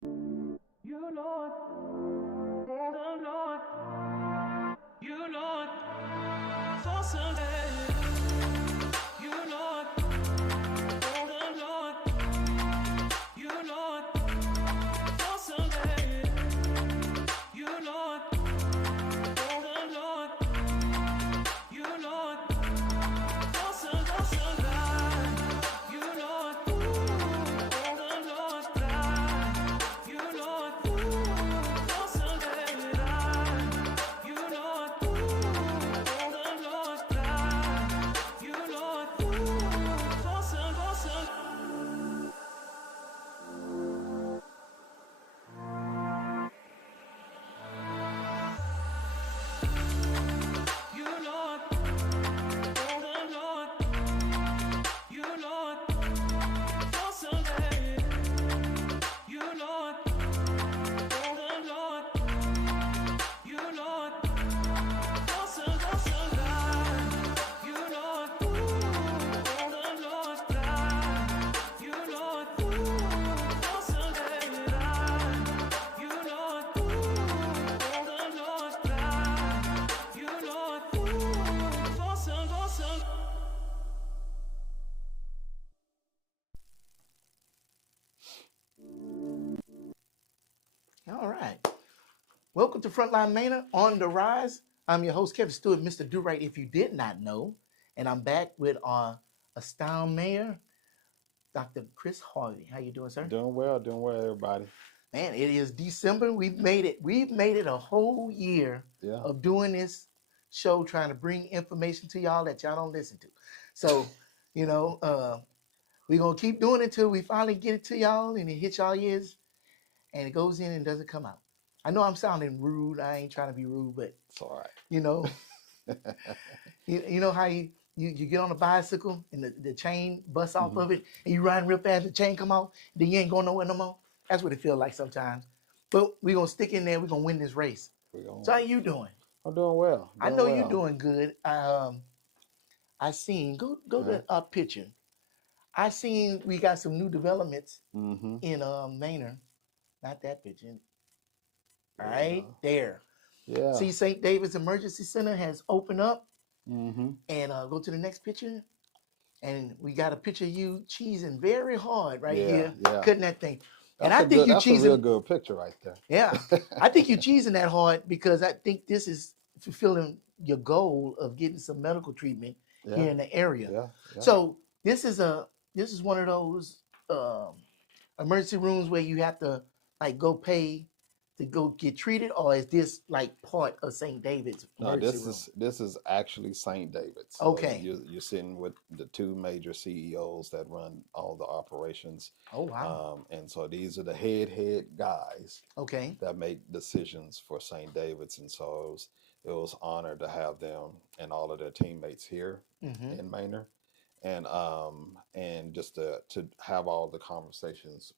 You know it, don't know it. You know it, for Sunday. You know it, don't know it. You know it, for Sunday. You know it, don't know it. You know it, for Sunday. You know it, don't know it. You know it, for Sunday. You know it, don't know it. You know it, for Sunday. You know it, don't know it. You know it, for Sunday. You know it, don't know it. You know it, for Sunday. You know it, don't know it. You know it, for Sunday. You know it, don't know it. You know it, for Sunday. All right. Welcome to Frontline Manor on the Rise. I'm your host, Kevin Stewart, Mr. Durite, if you did not know. And I'm back with our astounding mayor, Dr. Chris Harvey. How you doing, sir? Doing well, everybody. Man, it is December. We've made it. We've made it a whole year Yeah. of doing this show, trying to bring information to y'all that y'all don't listen to. So, we're going to keep doing it till we finally get it to y'all and it hits y'all ears and it goes in and doesn't come out. I know I'm sounding rude. I ain't trying to be rude, but It's all right. you know, you know how you get on a bicycle and the chain busts off of it and you riding real fast, the chain come off, then you ain't going nowhere no more. That's what it feels like sometimes. But we're gonna stick in there, we're gonna win this race. So how you doing? I'm doing well. I know you're doing good. I seen go to our picture. I seen we got some new developments in Manor. Not that picture. Right there. Yeah. See, St. David's Emergency Center has opened up. Mm-hmm. And go to the next picture. And we got a picture of you cheesing very hard right here, cutting that thing. And I think that's a real good picture right there. Yeah. I think you're cheesing that hard because I think this is fulfilling your goal of getting some medical treatment here in the area. Yeah. So this is one of those emergency rooms where you have to like go pay to go get treated, or is this like part of St. David's emergency room? This is actually St. David's. So Okay. You're sitting with the two major CEOs that run all the operations. Oh wow. And so these are the head guys. Okay. That make decisions for St. David's, and so it was honored to have them and all of their teammates here in Manor, and just to have all the conversations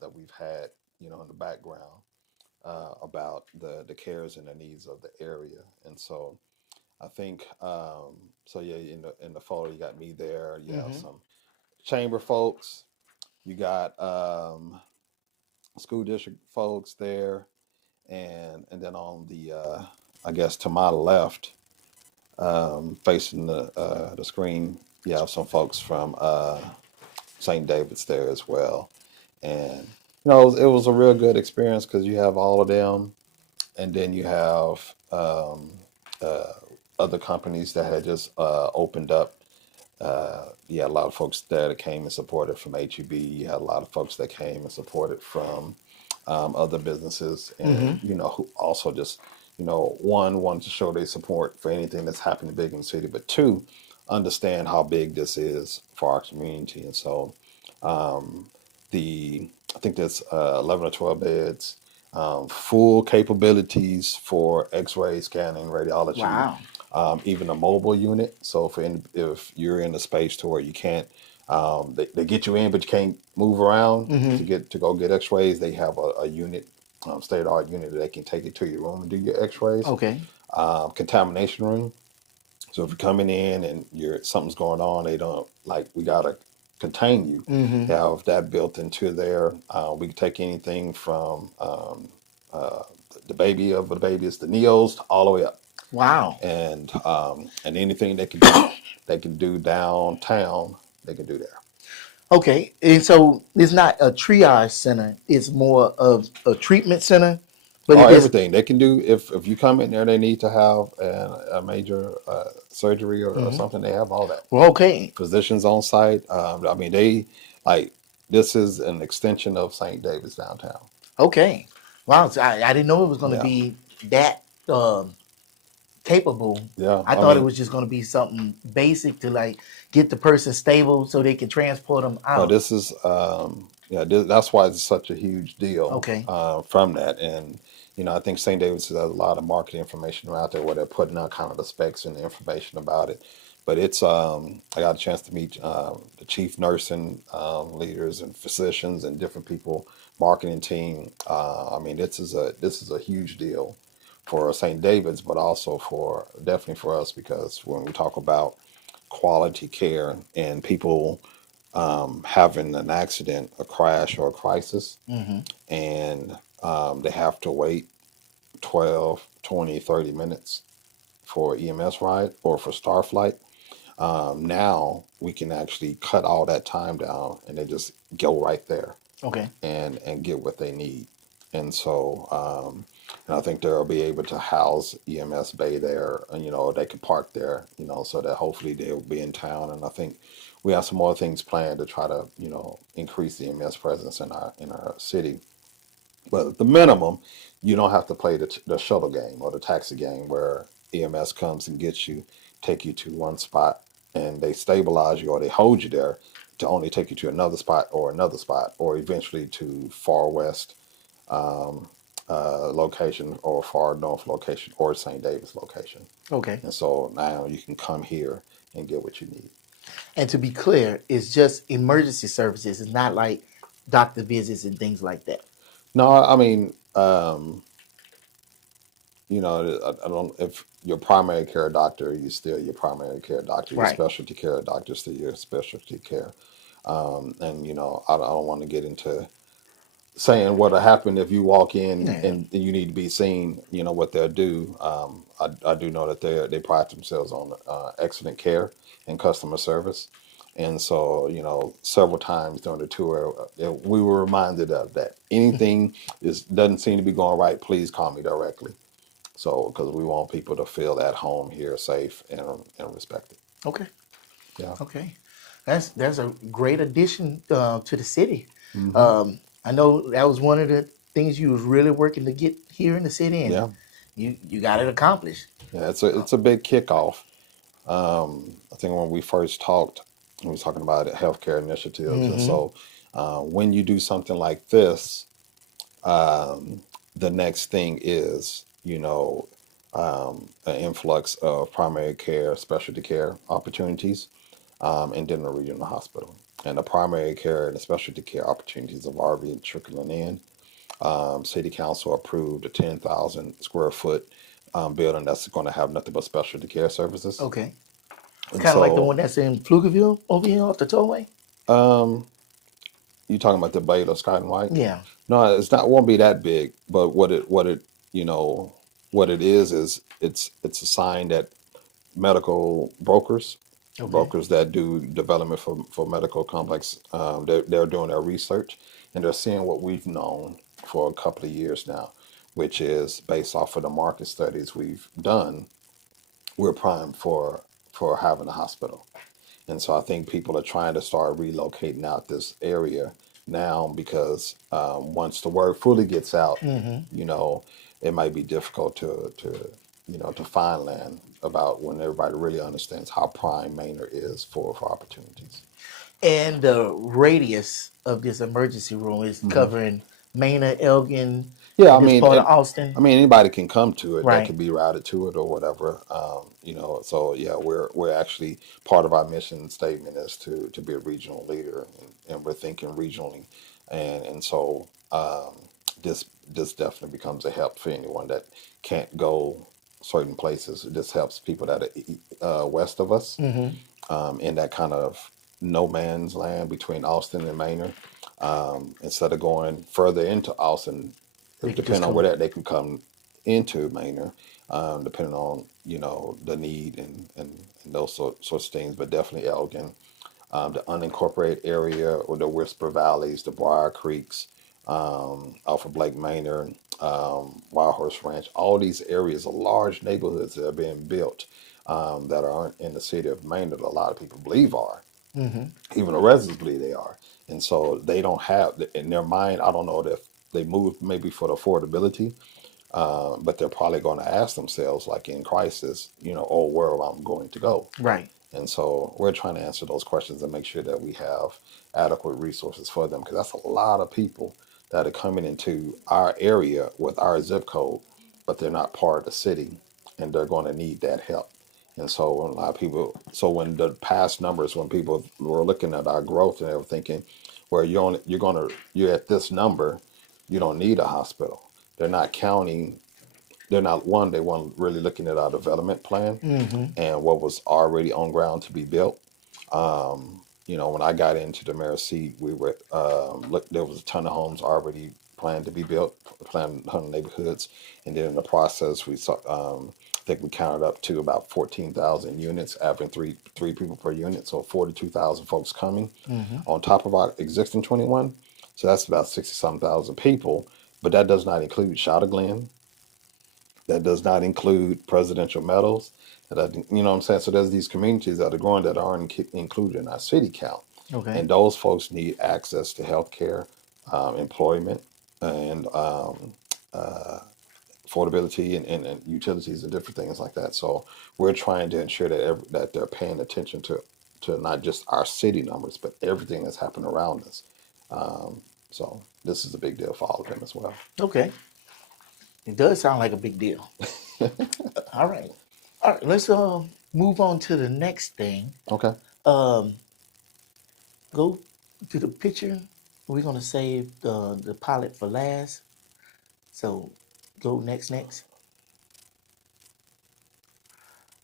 that we've had, in the background. About the cares and the needs of the area, and so I think in the photo you got me there. You have some chamber folks, you got school district folks there, and then on the I guess to my left, facing the screen, you have some folks from St. David's there as well, and it was a real good experience because you have all of them, and then you have other companies that had just opened up. You had a lot of folks there that came and supported from HEB. You had a lot of folks that came and supported from other businesses, and who also just one wanted to show their support for anything that's happening big in the city, but two, understand how big this is for our community, and so. I think there's 11 or 12 beds, full capabilities for X-ray scanning, radiology, even a mobile unit. So if you're in a space to where you can't, they get you in, but you can't move around to go get X-rays. They have a unit, state-of-the-art unit that they can take you to your room and do your X-rays. Okay. Contamination room. So if you're coming in and something's going on, they don't we got a contain you. Mm-hmm. Have that built into there. We can take anything from uh, the baby of the babies, the neos, all the way up, Wow. and anything they can do downtown, they can do there. Okay, and so it's not a triage center; it's more of a treatment center. But Or it is everything they can do. If you come in there, they need to have a major surgery or mhm. something. They have all that. Well, okay, Physicians on site. I mean, they like this is an extension of St. David's downtown. okay. Wow, so I didn't know it was going to Yeah, be that capable. yeah. I I thought it mean, was just going to be something basic to like get the person stable so they can transport them no, out. this is yeah. That's why it's such a huge deal Okay, from that. And I think St. David's has a lot of marketing information out there where they're putting out kind of the specs and the information about it. But it's I got a chance to meet the chief nursing leaders and physicians and different people, marketing team. I mean, this is a huge deal for St. David's, but also for definitely for us because when we talk about quality care and people having an accident, a crash, or a crisis, mm-hmm. and they have to wait 12, 20, 30 minutes for EMS ride or for star flight. Now we can actually cut all that time down and they just go right there Okay, and get what they need. And so, and I think they'll be able to house EMS bay there, and they can park there, so that hopefully they'll be in town. And I think we have some more things planned to try to, increase the EMS presence in our city. But at the minimum, you don't have to play the shuttle game or the taxi game where EMS comes and gets you, take you to one spot, and they stabilize you or they hold you there to only take you to another spot, or eventually to far west um, location or far north location or St. David's location. okay. And so now you can come here and get what you need. And to be clear, it's just emergency services. It's not like doctor visits and things like that. No, I mean, I don't. If your primary care doctor, you still your primary care doctor. Your Right. specialty care doctor, still your specialty care. And I don't want to get into saying what'll happen if you walk in Yeah. and you need to be seen. What they'll do. I do know that they pride themselves on excellent care and customer service. And so, several times during the tour, we were reminded of that. Anything doesn't seem to be going right, please call me directly. So, because we want people to feel at home here, safe and respected. Okay. Yeah. Okay. That's a great addition to the city. Hmm. I know that was one of the things you was really working to get here in the city, and Yeah. you got it accomplished. Yeah. It's a big kickoff. I think when we first talked, we was talking about healthcare initiatives, and Mm-hmm. so when you do something like this, um, the next thing is an influx of primary care, specialty care opportunities, and then the regional hospital. And the primary care and the specialty care opportunities of Harvey trickling in. City Council approved a 10,000 square foot building that's going to have nothing but specialty care services. Okay. And Kind of like the one so, that's in Pflugerville over here off the tollway. um, you talking about the blade of Scott and White? Yeah. No, it's not. Won't be that big. But you know, what it is it's a sign that medical brokers, Okay. brokers that do development for medical complex, they're doing their research and they're seeing what we've known for a couple of years now, which is based off of the market studies we've done. We're primed for having a hospital. And so I think people are trying to start relocating out this area now because once the word fully gets out, Mm-hmm. you know, it might be difficult to find land about when everybody really understands how prime Manor is for opportunities. And the radius of this emergency room is Hmm. covering Mena, Elgin, Yeah, I this mean, part of Austin. anybody can come to it that Right. can be routed to it or whatever. So yeah, we're actually part of our mission statement is to be a regional leader, and we're thinking regionally, and so this this definitely becomes a help for anyone that can't go certain places. This helps people that are west of us Mm-hmm. in that kind of no man's land between Austin and Manor. Instead of going further into Austin, They could just depending on come. where that they can come into Manor, depending on the need and those sorts of things. But definitely Elgin, the unincorporated area or the Whisper Valleys, the Briar Creeks, off of Blake Manor, Wild Horse Ranch, all these areas are large neighborhoods that are being built that aren't in the city of Manor that a lot of people believe are. Mm-hmm. Even the residents believe they are. And so they don't have, in their mind, I don't know if they moved maybe for the affordability, but they're probably going to ask themselves, like in crisis, oh, where am I going to go? Right. And so we're trying to answer those questions and make sure that we have adequate resources for them because that's a lot of people that are coming into our area with our zip code, but they're not part of the city and they're going to need that help. And so a lot of people, so when the past numbers, when people were looking at our growth and they were thinking, well, you're at this number, you don't need a hospital. They're not counting, they weren't really looking at our development plan Mm-hmm. and what was already on ground to be built. When I got into the mayor's seat, we were look. There was a ton of homes already planned to be built, planned 100 neighborhoods, and then in the process, we saw. I think we counted up to about 14,000 units, averaging three people per unit, so 42,000 folks coming Mm-hmm. on top of our existing 21. So that's about 60 some thousand people, but that does not include Shotto Glen. That does not include Presidential Metals. You know what I'm saying? So there's these communities that are growing that aren't included in our city count. Okay. And those folks need access to health care, employment, and affordability and utilities and different things like that. So we're trying to ensure that they're paying attention to not just our city numbers, but everything that's happening around us. So this is a big deal for all of them as well. Okay. It does sound like a big deal. All right. All right. Let's move on to the next thing. Okay. Um, go to the picture. We're gonna save the pilot for last. So go next.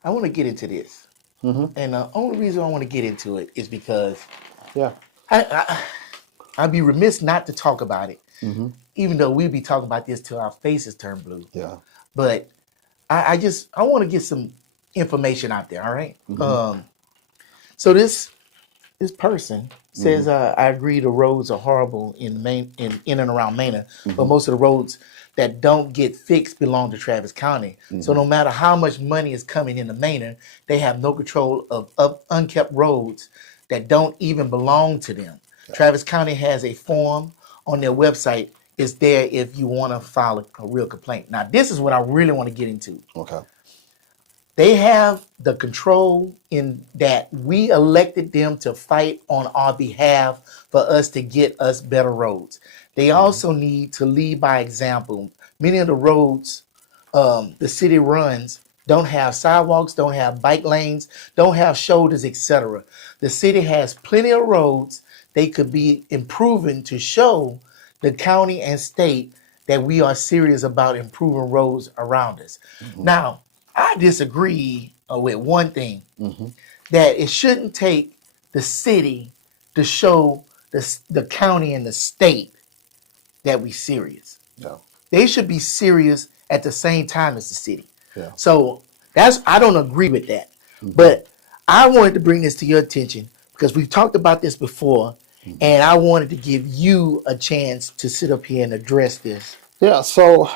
I want to get into this, Mm-hmm. and the only reason I want to get into it is because Yeah. I'd be remiss not to talk about it, Mm-hmm. even though we'd be talking about this till our faces turn blue. Yeah. But I want to get some information out there. All right. Mm-hmm. So this person Mm-hmm. says I agree the roads are horrible in and around Manor, but Mm-hmm. most of the roads that don't get fixed belong to Travis County. So Mm-hmm. no matter how much money is coming into Manor, they have no control of unkept roads that don't even belong to them. Yeah. Travis County has a form on their website. It's there if you want to file a real complaint. Now, this is what I really want to get into. Okay. They have the control in that we elected them to fight on our behalf for us to get us better roads. They Mm-hmm. also need to lead by example. Many of the roads the city runs don't have sidewalks, don't have bike lanes, don't have shoulders, etc. The city has plenty of roads they could be improving to show the county and state that we are serious about improving roads around us. Mm-hmm. Now, I disagree with one thing Mm-hmm. that it shouldn't take the city to show the county and the state that we serious. Yeah. They should be serious at the same time as the city. Yeah. So I don't agree with that. Mm-hmm. But I wanted to bring this to your attention because we've talked about this before, Mm-hmm. and I wanted to give you a chance to sit up here and address this. Yeah. So,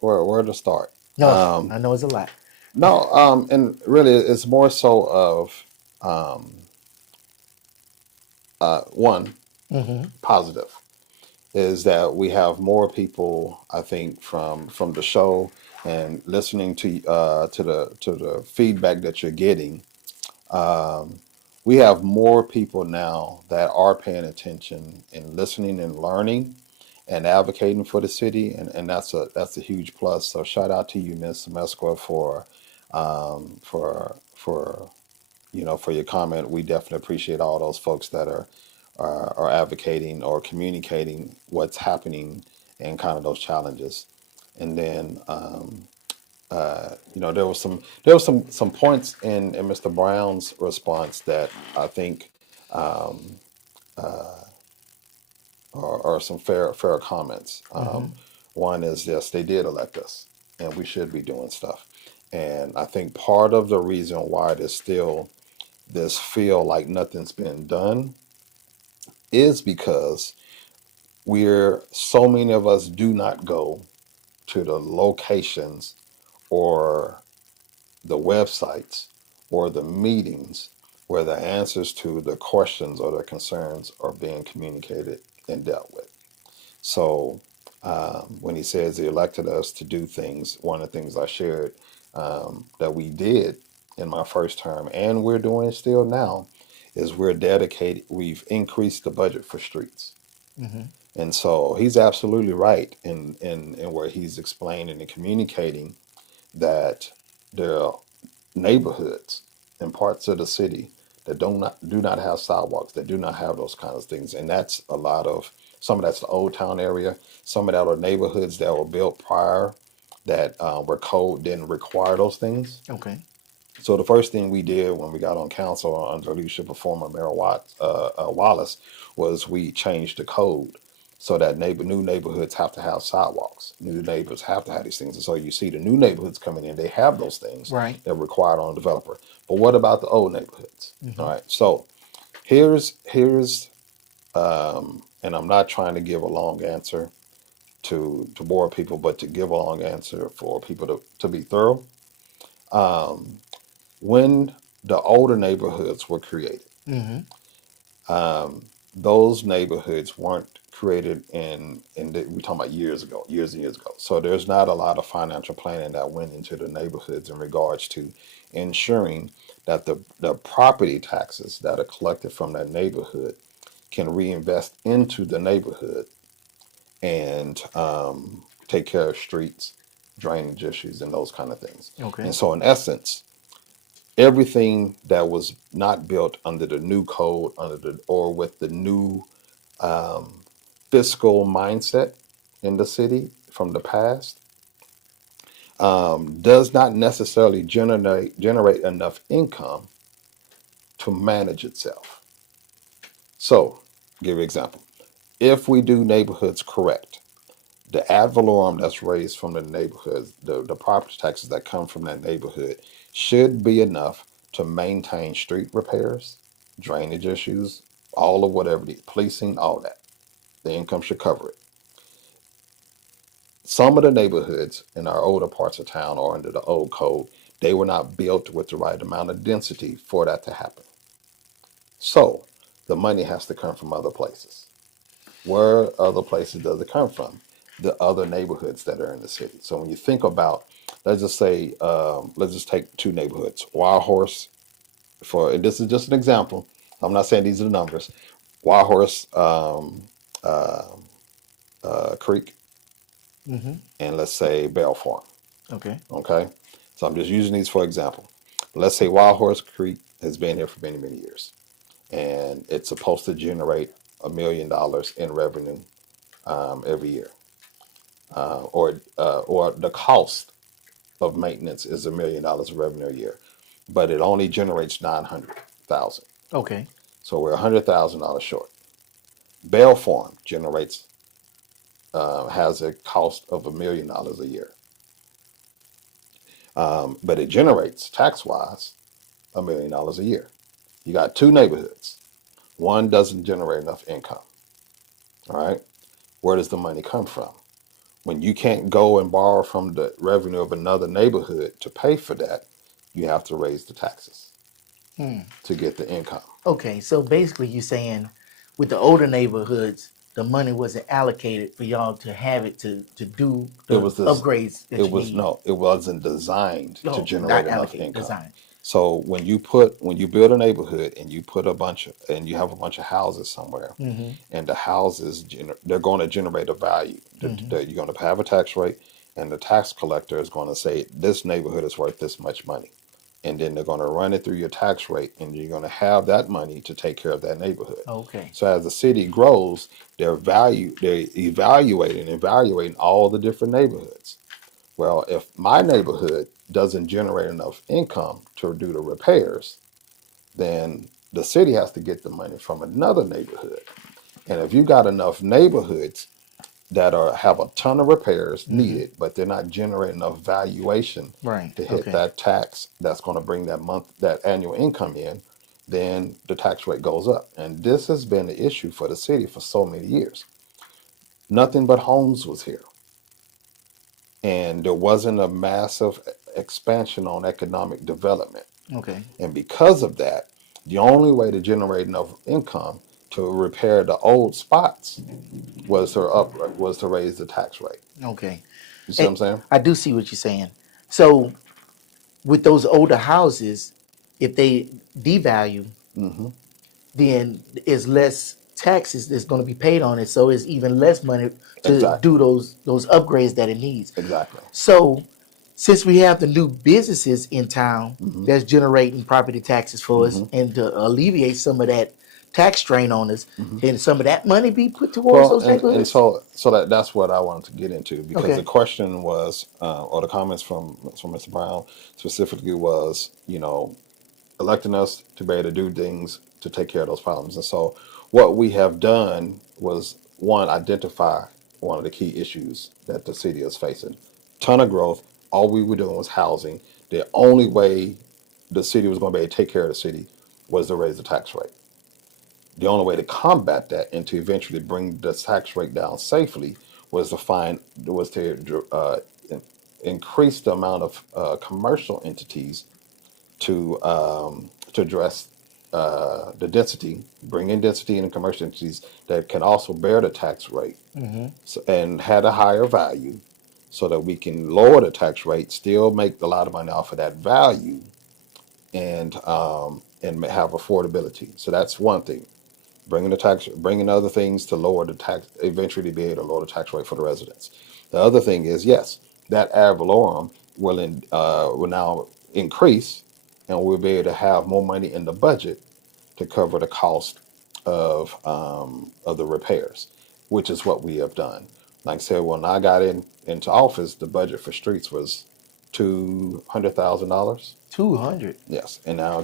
where to start? No, I know it's a lot. No. And really, it's more so of one Mm-hmm. positive is that we have more people. I think from the show and listening to the feedback that you're getting. We have more people now that are paying attention and listening and learning and advocating for the city, and that's a huge plus. So shout out to you, Ms. Mesqua, for for your comment. We definitely appreciate all those folks that are advocating or communicating what's happening and kind of those challenges. And then There was some points in Mr. Brown's response that I think are some fair comments. Mm-hmm. One is, yes, they did elect us, and we should be doing stuff. And I think part of the reason why there's still this feel like nothing's been done is because we're so many of us do not go to the locations or the websites or the meetings where the answers to the questions or the concerns are being communicated and dealt with. So when he says he elected us to do things, one of the things I shared that we did in my first term, and we're doing still now, is we're dedicated. We've increased the budget for streets, Mm-hmm. and so he's absolutely right in where he's explaining and communicating that there are neighborhoods and parts of the city that do not have sidewalks, that do not have those kinds of things, and that's a lot of some of that's the old town area, some of that are neighborhoods that were built prior that where code didn't require those things. Okay. So the first thing we did when we got on council under the leadership of former Mayor Wallace was we changed the code so that new neighborhoods have to have sidewalks. New neighbors have to have these things. And so you see the new neighborhoods coming in, they have those things Right. that are required on a developer. But what about the old neighborhoods? Mm-hmm. All right. So here's and I'm not trying to give a long answer to bore people, but to give a long answer for people to be thorough. Um, when the older neighborhoods were created, Mm-hmm. um, those neighborhoods weren't created we're talking about years and years ago. So there's not a lot of financial planning that went into the neighborhoods in regards to ensuring that the property taxes that are collected from that neighborhood can reinvest into the neighborhood and take care of streets, drainage issues, and those kind of things. Okay. And so, in essence, everything that was not built under the new code, or with the new um, fiscal mindset in the city from the past, does not necessarily generate enough income to manage itself. So, give you an example. If we do neighborhoods correct, the ad valorem that's raised from the neighborhood, the property taxes that come from that neighborhood, should be enough to maintain street repairs, drainage issues, all of whatever, the policing, all that. The income should cover it. Some of the neighborhoods in our older parts of town or under the old code, they were not built with the right amount of density for that to happen. So the money has to come from other places. Where other places does it come from? The other neighborhoods that are in the city. So when you think about, let's just take two neighborhoods, Wild Horse, and this is just an example. I'm not saying these are the numbers. Wild Horse uh, Creek, Mm-hmm. and let's say Bell Farm. Okay. Okay, so I'm just using these for example. Let's say Wild Horse Creek has been here for many, many years, and it's supposed to generate $1 million in revenue every year, or the cost of maintenance is $1 million of revenue a year, but it only generates 900,000. Okay. So we're $100,000 short. Bell Farm has a cost of $1 million a year, but it generates tax wise $1 million a year. You got two neighborhoods. One doesn't generate enough income. All right, where does the money come from? When you can't go and borrow from the revenue of another neighborhood to pay for that, you have to raise the taxes Hmm. to get the income. Okay. So basically, you're saying with the older neighborhoods, the money wasn't allocated for y'all to have it to do It the was this. upgrades that It you was need. no. It wasn't designed to No, generate not enough allocated, income. design. So when you build a neighborhood and you have a bunch of houses somewhere, Mm-hmm. and the houses they're going to generate a value. Mm-hmm. You're going to have a tax rate, and the tax collector is going to say this neighborhood is worth this much money, and then they're going to run it through your tax rate, and you're going to have that money to take care of that neighborhood. Okay. So as the city grows, they're evaluating all the different neighborhoods. Well, if my neighborhood doesn't generate enough income to do the repairs, then the city has to get the money from another neighborhood. And if you got enough neighborhoods that have a ton of repairs Mm-hmm. needed, but they're not generating enough valuation Right. to hit Okay. that tax that's going to bring that annual income in, then the tax rate goes up. And this has been the issue for the city for so many years. Nothing but homes was here, and there wasn't a massive expansion on economic development. Okay. And because of that, the only way to generate enough income to repair the old spots was to raise the tax rate. Okay. You see what And I'm saying? I do see what you're saying. So with those older houses, if they devalue, Hmm. then it's less taxes that's going to be paid on it. So it's even less money to Exactly. do those upgrades that it needs. Exactly. So since we have the new businesses in town Hmm. that's generating property taxes for us, Hmm. and to alleviate some of that tax strain on us, Hmm. can some of that money be put towards Well, those and neighborhoods? so that's what I wanted to get into, because the Okay. question was, or the comments from Mr. Brown specifically was, electing us to be able to do things to take care of those problems. And so what we have done was, one, identify one of the key issues that the city is facing. Ton of growth. All we were doing was housing. The only way the city was going to be able to take care of the city was to raise the tax rate. The only way to combat that and to eventually bring the tax rate down safely was to increase the amount of commercial entities to address the density, bring in density in commercial entities that can also bear the tax rate, Mm-hmm. so, and had a higher value, so that we can lower the tax rate, still make a lot of money off of that value, and have affordability. So that's one thing. Bringing other things to lower the tax, eventually be able to lower the tax rate for the residents. The other thing is, yes, that ad valorem will now increase, and we'll be able to have more money in the budget to cover the cost of the repairs, which is what we have done. Like I said, when I got into office, the budget for streets was $200,000. 200. Yes, and now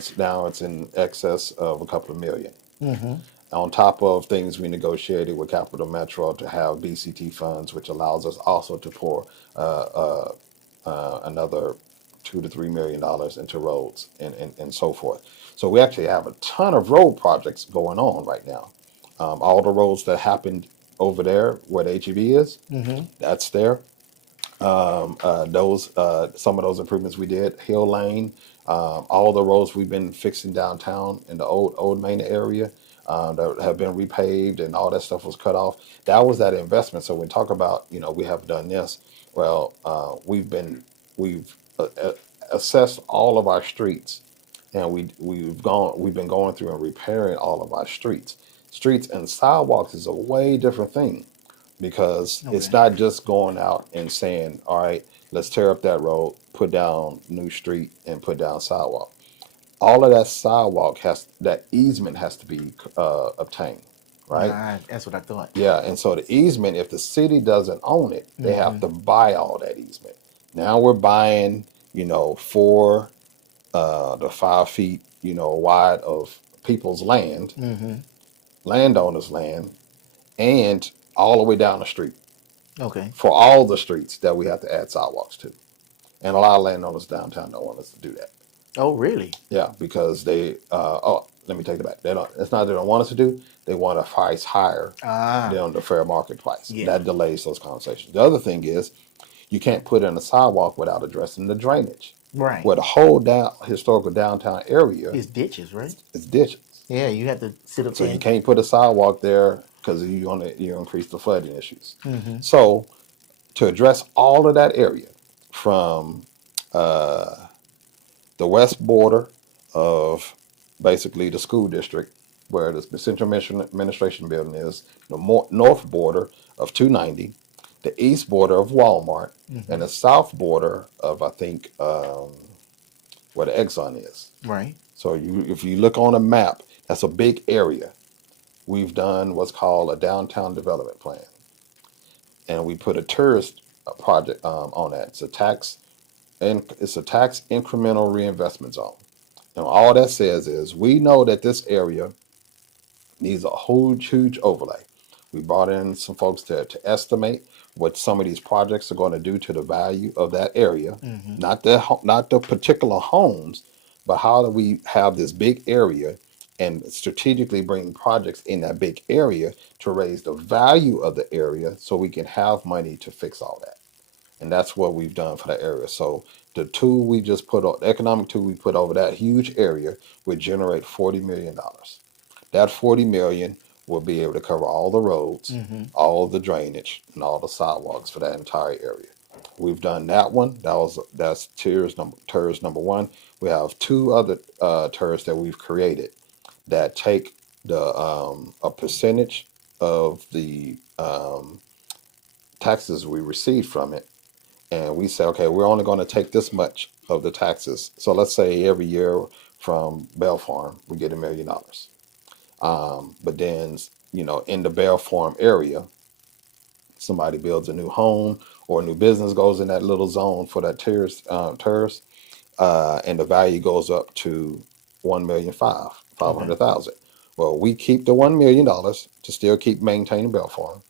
it's in excess of a couple of million. Mm-hmm. On top of things we negotiated with Capital Metro to have BCT funds, which allows us also to pour another $2 to $3 million into roads and so forth. So we actually have a ton of road projects going on right now. All the roads that happened over there where the HEB is, Mm-hmm. that's there. Those Some of those improvements we did, Hill Lane, all the roads we've been fixing downtown in the old main area, that have been repaved, and all that stuff was cut off. That was that investment. So when we talk about, we have done this, well, we've assessed all of our streets, and we've been going through and repairing all of our streets. Streets and sidewalks is a way different thing, because it's Okay. not just going out and saying, all right, let's tear up that road, put down new street, and put down sidewalk. All of that easement has to be obtained, right? Nah, that's what I thought. Yeah, and so the easement, if the city doesn't own it, they Mm-hmm. have to buy all that easement. Now we're buying, 4 to 5 feet, wide of people's land, Mm-hmm. landowners' land, and all the way down the street Okay. for all the streets that we have to add sidewalks to. And a lot of landowners downtown don't want us to do that. Oh, really? Yeah, because let me take it back. They don't. It's not they don't want us to do. They want a price higher Ah, than the fair market price. yeah. That delays those conversations. The other thing is, you can't put in a sidewalk without addressing the drainage. Right. Where the whole historical downtown area It's ditches, right? is ditches, Yeah, you have to sit up so there. you can't put a sidewalk there because you increase the flooding issues. Mm-hmm. So to address all of that area, from uh, the west border of basically the school district where the Central Administration Building is, the north border of 290, the east border of Walmart, Mm-hmm. and the south border of, I think, where the Exxon is. Right. So if you look on a map, that's a big area. We've done what's called a downtown development plan, and we put a tourist project on that. It's a tax incremental reinvestment zone. And all that says is we know that this area needs a huge overlay. We brought in some folks to estimate what some of these projects are going to do to the value of that area, Mm-hmm. not the particular homes, but how do we have this big area and strategically bring projects in that big area to raise the value of the area so we can have money to fix all that. And that's what we've done for that area. So the tool we just put on, the economic tool we put over that huge area would generate $40 million. That 40 million will be able to cover all the roads, Mm-hmm. all the drainage, and all the sidewalks for that entire area. We've done that one. That's TERS number one. We have two other TERS that we've created that take the a percentage of the taxes we receive from it, and we say, okay, we're only going to take this much of the taxes. So let's say every year from Bell Farm we get $1 million. But then, in the Bear Farm area, somebody builds a new home or a new business goes in that little zone for that terrace, and the value goes up to 500,000. Well, we keep the $1 million to still keep maintaining Bear Farm.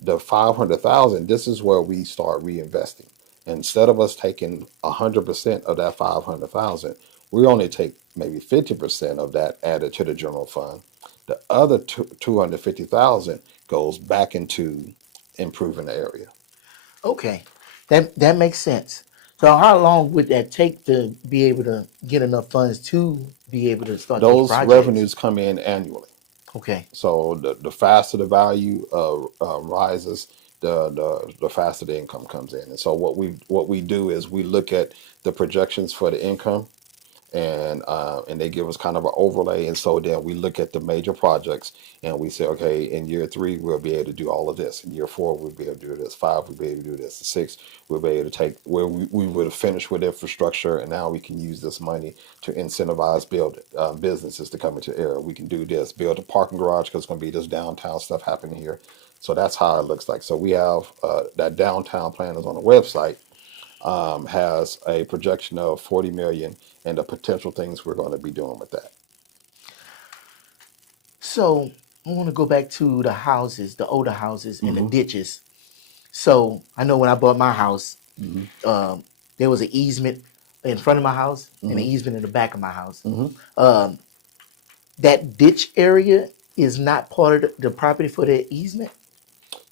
The 500,000, this is where we start reinvesting. Instead of us taking 100% of that 500,000, we only take maybe 50% of that added to the general fund. The other 250,000 goes back into improving the area. Okay, that makes sense. So how long would that take to be able to get enough funds to be able to start those Those projects? revenues come in annually. Okay. So the faster the value rises, the faster the income comes in. And so what we do is we look at the projections for the income, and they give us kind of an overlay. And so then we look at the major projects and we say, okay, in year 3 we'll be able to do all of this. In year 4 we'll be able to do this. 5 we'll be able to do this. 6 we'll be able to take where we would have finished with infrastructure, and now we can use this money to incentivize businesses to come into the area. We can do this, build a parking garage because it's going to be this downtown stuff happening here. So that's how it looks like. So we have that downtown plan is on the website, has a projection of 40 million and the potential things we're going to be doing with that. So I want to go back to the houses, the older houses and the Mm-hmm. ditches. So I know when I bought my house, Mm-hmm. there was an easement in front of my house and an Mm-hmm. easement in the back of my house. Mm-hmm. That ditch area is not part of the property for the easement.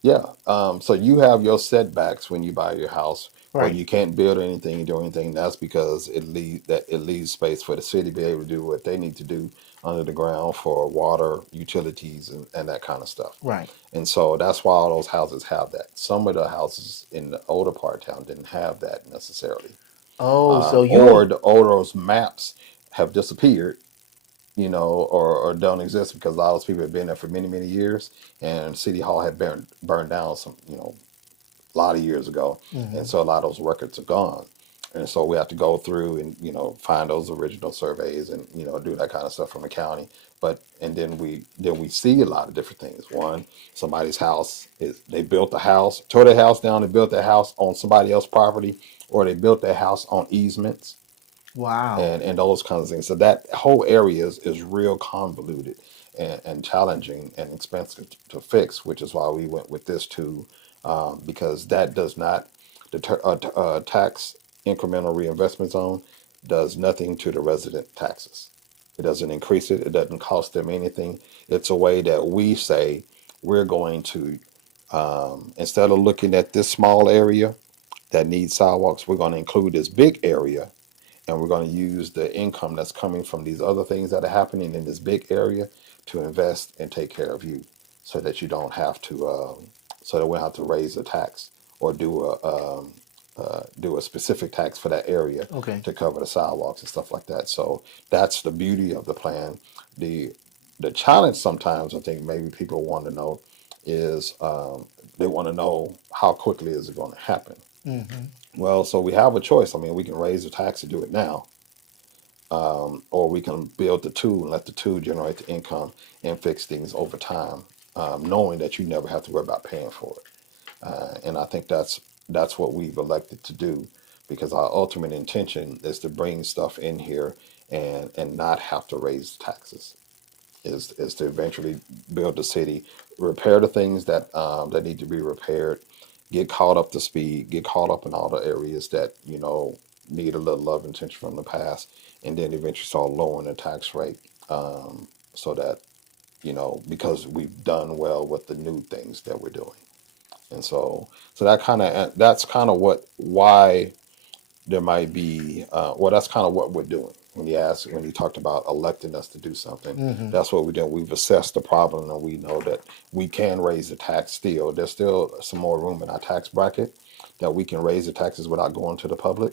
Yeah. So you have your setbacks when you buy your house, where Right. you can't build anything, do anything. That's because it leaves space for the city to be able to do what they need to do under the ground for water, utilities, and that kind of stuff. Right. And so that's why all those houses have that. Some of the houses in the older part of town didn't have that necessarily, Oh, so or you those maps have disappeared, or don't exist because a lot of those people have been there for many years, and City Hall had burned down some, a lot of years ago, and mhm. so a lot of those records are gone. And so we have to go through and find those original surveys and do that kind of stuff from the county. But and then we see a lot of different things. One, somebody's house is they built the house, tore their house down, and built their house on somebody else's property, or they built their house on easements Wow. and those kinds of things. So that whole area is real convoluted and challenging and expensive to fix, which is why we went with this too, because that does not deter tax incremental reinvestment zone does nothing to the resident taxes. It doesn't increase it. It doesn't cost them anything. It's a way that we say we're going to, instead of looking at this small area that needs sidewalks, we're going to include this big area, and we're going to use the income that's coming from these other things that are happening in this big area to invest and take care of you, so that you don't have to, so that we don't have to raise a tax or do a specific tax for that area Okay. to cover the sidewalks and stuff like that. So that's the beauty of the plan. The challenge sometimes, I think maybe people want to know is, they want to know how quickly is it going to happen. Hmm. Well, so we have a choice. I mean, we can raise the tax to do it now, or we can build the tool and let the tool generate the income and fix things over time, knowing that you never have to worry about paying for it. And I think that's that's what we've elected to do, because our ultimate intention is to bring stuff in here and not have to raise taxes. Is to eventually build the city, repair the things that need to be repaired, get caught up to speed, get caught up in all the areas that need a little love and attention from the past, and then eventually start lowering the tax rate, so that because we've done well with the new things that we're doing. And so that's kind of what why there might be well, that's kind of what we're doing. When you talked about electing us to do something, Mm-hmm. that's what we're doing. We've assessed the problem, and we know that we can raise the tax still. There's still some more room in our tax bracket that we can raise the taxes without going to the public.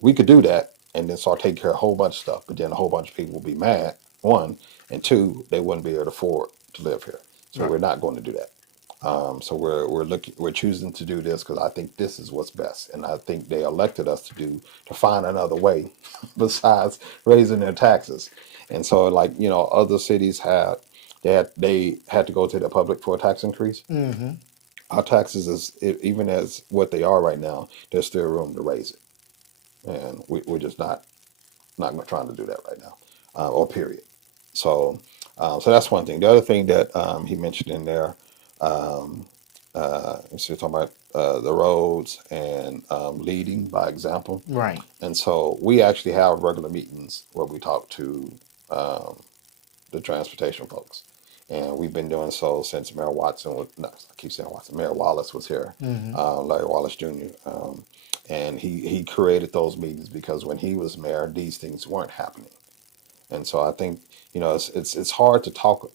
We could do that and then start taking care of a whole bunch of stuff, but then a whole bunch of people will be mad, one, and two, they wouldn't be able to afford to live here. So Right. we're not going to do that. So we're choosing to do this because I think this is what's best, and I think they elected us to find another way besides raising their taxes. And so, like other cities they had to go to the public for a tax increase. Mm-hmm. Our taxes even as what they are right now, there's still room to raise it, and we're just not trying to do that right now, or period. So, so that's one thing. The other thing that he mentioned in there, so talking about the roads and leading by example. Right. And so we actually have regular meetings where we talk to um, the transportation folks. And we've been doing so since Mayor Watson was, no, I keep saying Watson, Mayor Wallace was here, Mm-hmm. Larry Wallace Jr. And he created those meetings because when he was mayor, these things weren't happening. And so I think it's hard to talk.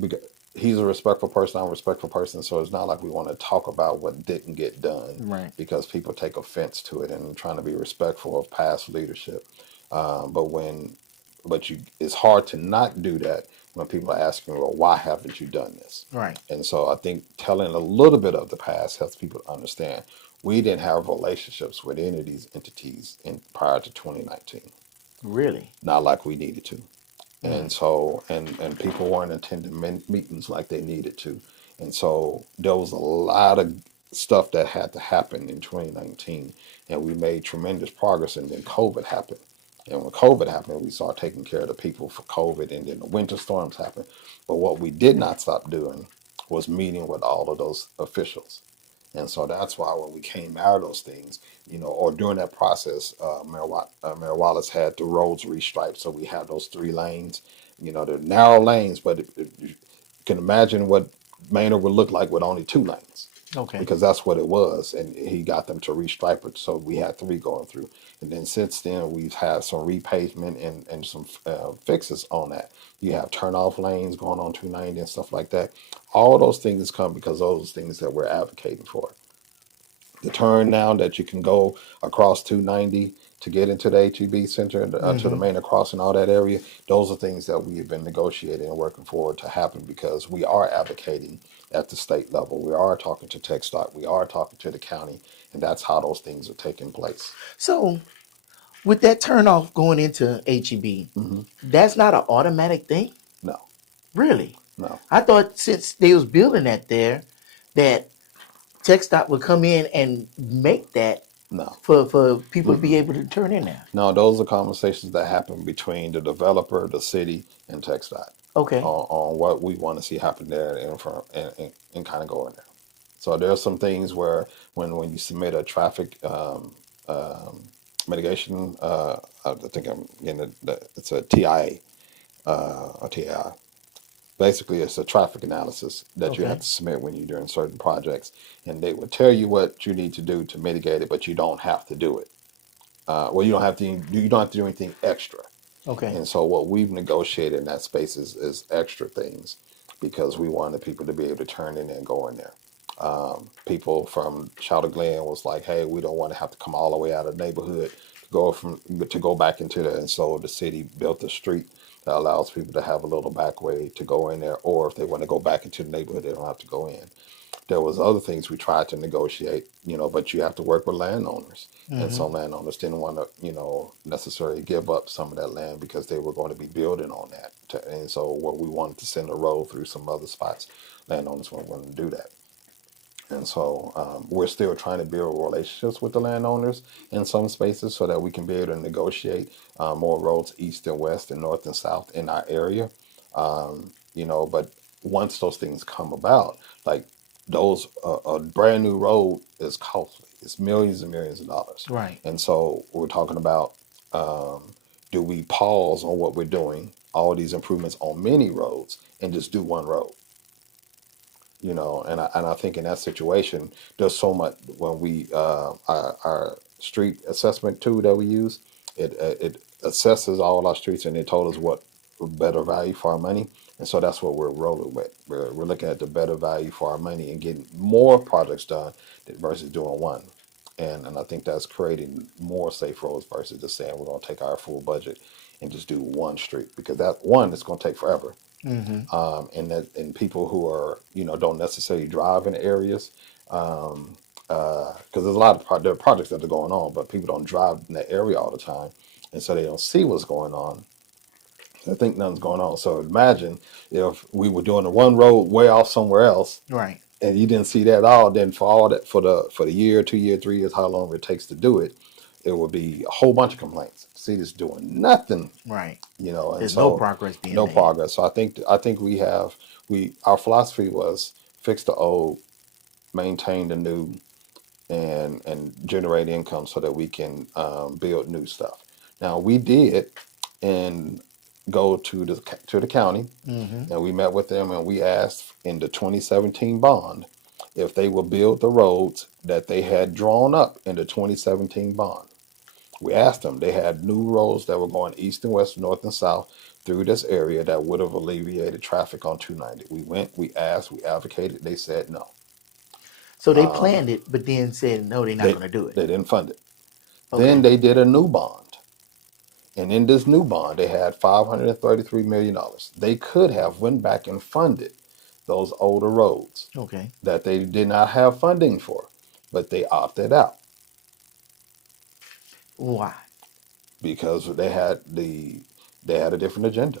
Because he's a respectful person, I'm a respectful person, so it's not like we want to talk about what didn't get done Right. because people take offense to it, and I'm trying to be respectful of past leadership. But it's hard to not do that when people are asking, well, why haven't you done this? Right. And so I think telling a little bit of the past helps people to understand we didn't have relationships with any of these entities in prior to 2019, Really. not like we needed to. Mm. And so and people weren't attending meetings like they needed to. And so there was a lot of stuff that had to happen in 2019, and we made tremendous progress, and then COVID happened. And when COVID happened, we started taking care of the people for COVID, and then the winter storms happened. But what we did not stop doing was meeting with all of those officials. And so that's why when we came out of those things, or during that process, Mayor Wallace had the roads restriped. So we had those 3 lanes, they're narrow lanes, but you can imagine what Manor would look like with only 2 lanes, Okay. because that's what it was. And he got them to restripe it. So we had 3 going through. And then since then, we've had some repavement and some fixes on that. You have turnoff lanes going on 290 and stuff like that. All those things come because those things that we're advocating for. The turn now that you can go across 290 to get into the HEB Center and to the Mm-hmm. main across and all that area, those are things that we have been negotiating and working forward to happen, because we are advocating at the state level. We are talking to TechStop. We are talking to the county, and that's how those things are taking place. So with that turnoff going into HEB, Hmm. that's not an automatic thing? No, Really? no, I thought since they was building that there, that TechStop would come in and make that no. for people to be Mm-mm. able to turn in there. No, those are conversations that happen between the developer, the city, and TechStop Okay. on what we want to see happen there and kind of go in there. So there's some things where when you submit a traffic mitigation, I think I'm getting it's a TIA, a TII. Basically, it's a traffic analysis that you have Okay. to submit when you're doing certain projects, and they will tell you what you need to do to mitigate it, but you don't have to do it. Well, you don't have to do anything extra. Okay. And so what we've negotiated in that space is extra things, because we wanted people to be able to turn in and go in there. People from Chowder Glen was like, hey, we don't want to have to come all the way out of the neighborhood to go back into there. And so the city built a street that allows people to have a little back way to go in there, or if they want to go back into the neighborhood, they don't have to go in. There was other things we tried to negotiate, but you have to work with landowners. And Mm-hmm. some landowners didn't want to, necessarily give up some of that land because they were going to be building on that. And so what we wanted to send a road through some other spots, landowners weren't willing to do that. And so we're still trying to build relationships with the landowners in some spaces so that we can be able to negotiate more roads east and west and north and south in our area. But once those things come about, like those, a brand new road is costly. It's millions and millions of dollars. Right. And so we're talking about, do we pause on what we're doing, all these improvements on many roads, and just do one road? And I think in that situation, there's so much when we our street assessment tool that we use, it assesses all our streets and it told us what better value for our money, and so that's what we're rolling with. We're looking at the better value for our money and getting more projects done versus doing one, and I think that's creating more safe roads versus just saying we're going to take our full budget and just do one street, because that one is going to take forever. Mm-hmm. And people who are don't necessarily drive in areas, because there's a lot of there are projects that are going on, but people don't drive in that area all the time, and so they don't see what's going on. They think nothing's going on. So imagine if we were doing the one road way off somewhere else, Right. and you didn't see that at all. Then for all that, for the year, 2 year, 3 years, how long it takes to do it, it would be a whole bunch of complaints. City's doing nothing, Right. and There's no so progress being no made. progress. So I think our philosophy was fix the old, maintain the new, and generate income so that we can build new stuff. Now we did, and go to the county, Mm-hmm. and we met with them, and we asked in the 2017 bond if they would build the roads that they had drawn up in the 2017 bond. We asked them. They had new roads that were going east and west, north and south through this area that would have alleviated traffic on 290. We went, we asked, we advocated. They said no. So they Um, planned it, but then said no, they're not they going to do it. they didn't fund it. Then Okay. they did a new bond, and in this new bond, they had $533 million. They could have went back and funded those older roads Okay. that they did not have funding for, but they opted out Why? because they had a different agenda.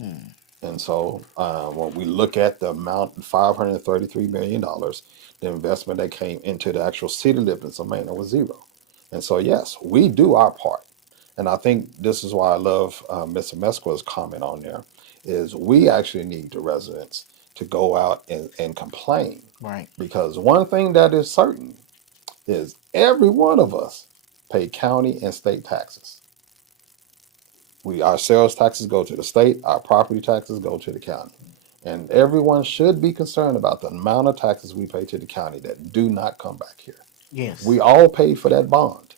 Hmm. And so when we look at the amount, $533 million, the investment that came into the actual city limits of Manor was zero. And so, yes, we do our part. And I think this is why I love Mr. Mesqua's comment on there, is we actually need the residents to go out and complain. Right. Because one thing that is certain is every one of us pay county and state taxes. Our sales taxes go to the state, our property taxes go to the county. And everyone should be concerned about the amount of taxes we pay to the county that do not come back here. Yes. We all paid for that bond.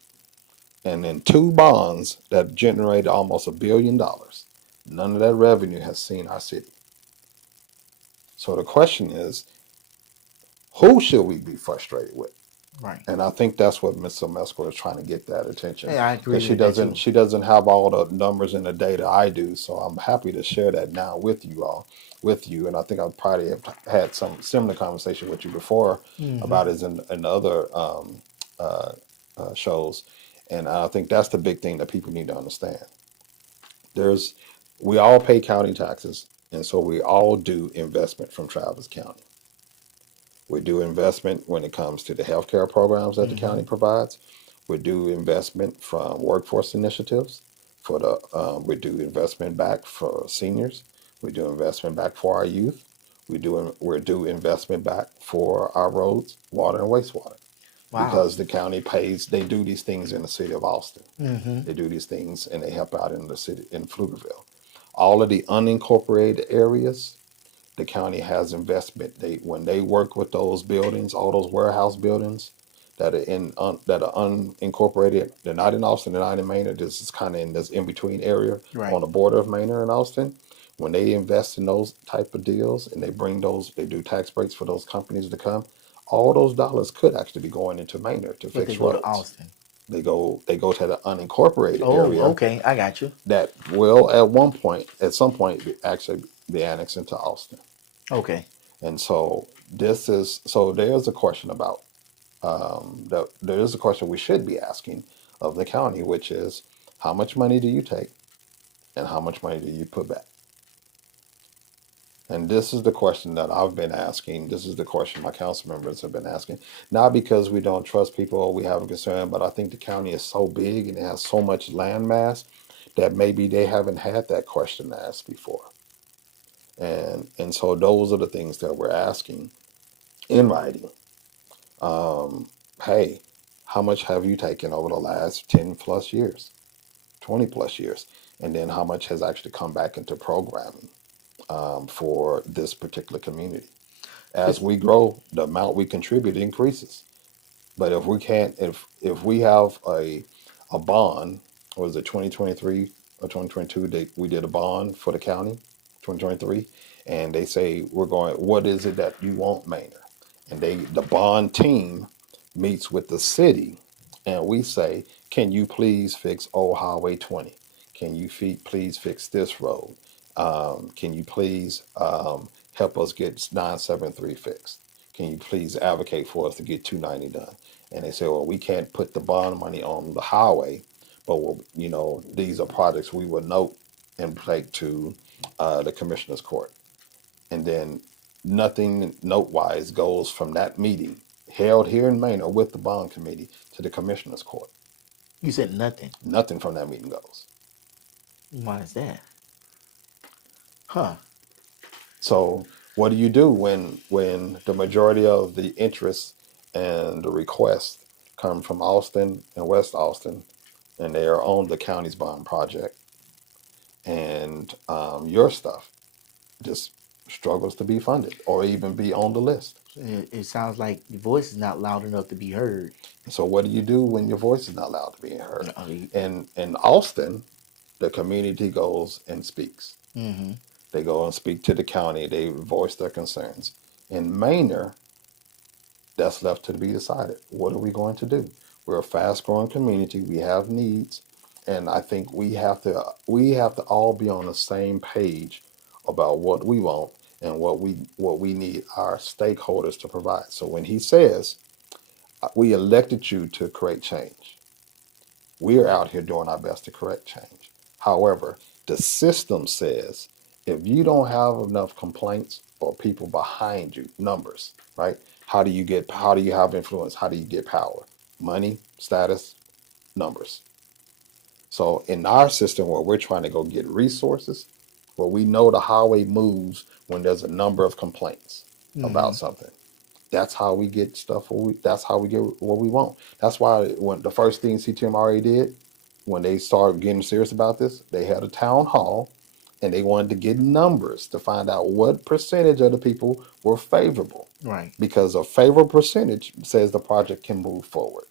And in two bonds that generated almost $1 billion, none of that revenue has seen our city. So the question is, who should we be frustrated with? Right. And I think that's what Mr. Mesco is trying to get that attention. Hey, I agree Because she with that doesn't too. she doesn't have all the numbers and the data I do. So I'm happy to share that now with you all, with you. And I think I've probably have had some similar conversation with you before Mm-hmm. about it in other uh, shows. And I think that's the big thing that people need to understand. We all pay county taxes, and so we all do investment from Travis County. We do investment when it comes to the healthcare programs that the Mm-hmm. county provides. We do investment from workforce initiatives. We do investment back for seniors. We do investment back for our youth. We do investment back for our roads, water, and wastewater, Wow. because the county pays. They do these things in the city of Austin. Mm-hmm. They do these things and they help out in the city in Pflugerville. All of the unincorporated areas, the county has investment. When they work with those buildings, all those warehouse buildings that are unincorporated, they're not in Austin, they're not in Manor. This is kind of in this in between area Right. on the border of Manor and Austin. When they invest in those type of deals and they do tax breaks for those companies to come. All those dollars could actually be going into Manor to But they fix go to roads. Austin. They go to the unincorporated Oh, area okay. I got you. that will at some point actually be annexed into Austin. Okay. And so there's a question about that there is a question we should be asking of the county, which is how much money do you take and how much money do you put back? And this is the question that I've been asking. This is the question my council members have been asking. Not because we don't trust people or we have a concern, but I think the county is so big and it has so much land mass that maybe they haven't had that question asked before. And so those are the things that we're asking in writing. Hey, how much have you taken over the last 10 plus years, 20 plus years? And then how much has actually come back into programming for this particular community? As It's, we grow, the amount we contribute increases. But if we can't, if we have a bond, what was it 2023 or 2022? We did a bond for the county, 2023, and they say we're going. What is it that you want, Maynard? And the bond team meets with the city, and we say, can you please fix Old Highway 20? Can you please fix this road? Can you please help us get 973 fixed? Can you please advocate for us to get 290 done? And they say, well, we can't put the bond money on the highway, but these are projects we will note and take to the commissioner's court. And then nothing note-wise goes from that meeting held here in Manor with the bond committee to the commissioner's court. you said nothing. Nothing from that meeting goes. Why is that? Huh? So what do you do when the majority of the interest and the requests come from Austin and West Austin, and they are on the county's bond project, and your stuff just struggles to be funded or even be on the list? It sounds like your voice is not loud enough to be heard. So what do you do when your voice is not allowed to be heard? I mean, And in Austin, the community goes and speaks. mm-hmm. They go and speak to the county. They voice their concerns. In Manor, that's left to be decided. What are we going to do? We're a fast-growing community. We have needs, and I think we have to all be on the same page about what we want and what we need our stakeholders to provide. So when he says, we elected you to create change, we're out here doing our best to correct change. However, the system says if you don't have enough complaints or people behind you, numbers, right? How do you have influence? How do you get power? Money, status, numbers. So in our system where we're trying to go get resources, where we know the highway moves when there's a number of complaints about something. That's how we get stuff. That's how we get what we want. That's why when the first thing CTMRA did, when they started getting serious about this, they had a town hall, and they wanted to get numbers to find out what percentage of the people were favorable. Right. Because a favorable percentage says the project can move forward,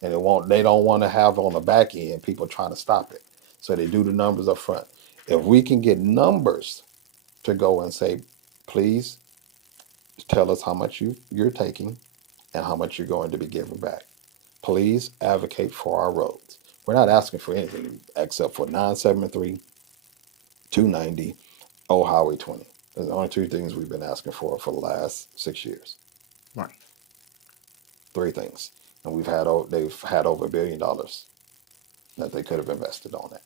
and they don't want to have on the back end people trying to stop it. So they do the numbers up front. If we can get numbers to go and say, please tell us how much you're taking and how much you're going to be giving back. Please advocate for our roads. We're not asking for anything except for 973, 290, Old Highway 20. Those are the only two things we've been asking for the last 6 years. Right. Three things. And they've had over $1 billion that they could have invested on that.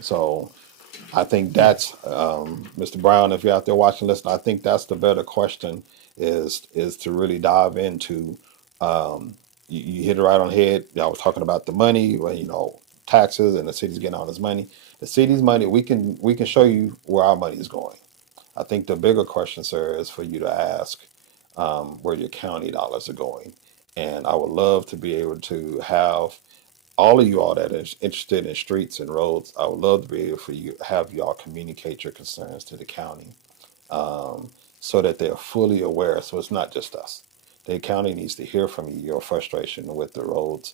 So I think that's, Mr. Brown, if you're out there watching, listen, I think that's the better question is to really dive into, you hit it right on the head. I was talking about the money, taxes, and the city's getting all this money. The city's money, we can show you where our money is going. I think the bigger question, sir, is for you to ask where your county dollars are going. And I would love to be able to have all of you all that is interested in streets and roads. I would love to be able for you have y'all communicate your concerns to the county so that they're fully aware. So it's not just us. The county needs to hear from you, your frustration with the roads,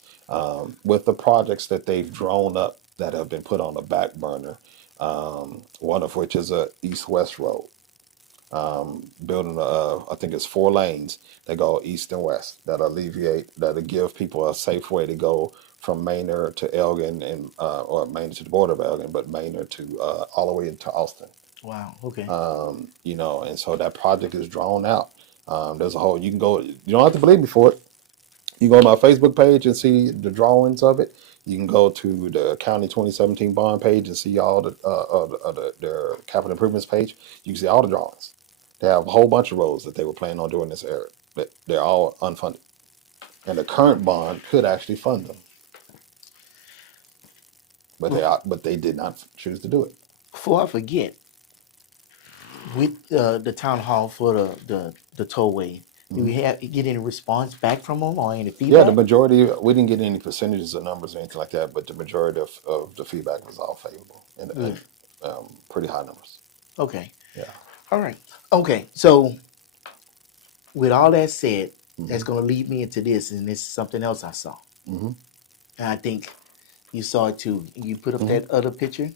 with the projects that they've drawn up that have been put on the back burner, one of which is a east-west road. Building, I think it's 4 lanes that go east and west that'll give people a safe way to go from Manor to Elgin or Manor to the border of Elgin, but Manor to all the way into Austin. Wow. Okay. And so that project is drawn out. There's a whole, you don't have to believe me for it. You go on my Facebook page and see the drawings of it. You can go to the county 2017 bond page and see all their capital improvements page. You can see all the drawings. They have a whole bunch of roads that they were planning on doing this area, but they're all unfunded. And the current bond could actually fund them, but they did not choose to do it. Before I forget, with the town hall for the tollway, do we get any response back from them or any Yeah, the feedback? majority, we didn't get any percentages or numbers or anything like that, but the majority of the feedback was all favorable and Good. pretty high numbers. Okay. Yeah. All right. Okay. So with all that said, that's Hmm. going to lead me into this, and this is something else I saw, Hmm. and I think you saw it too. You put up Hmm. that other picture.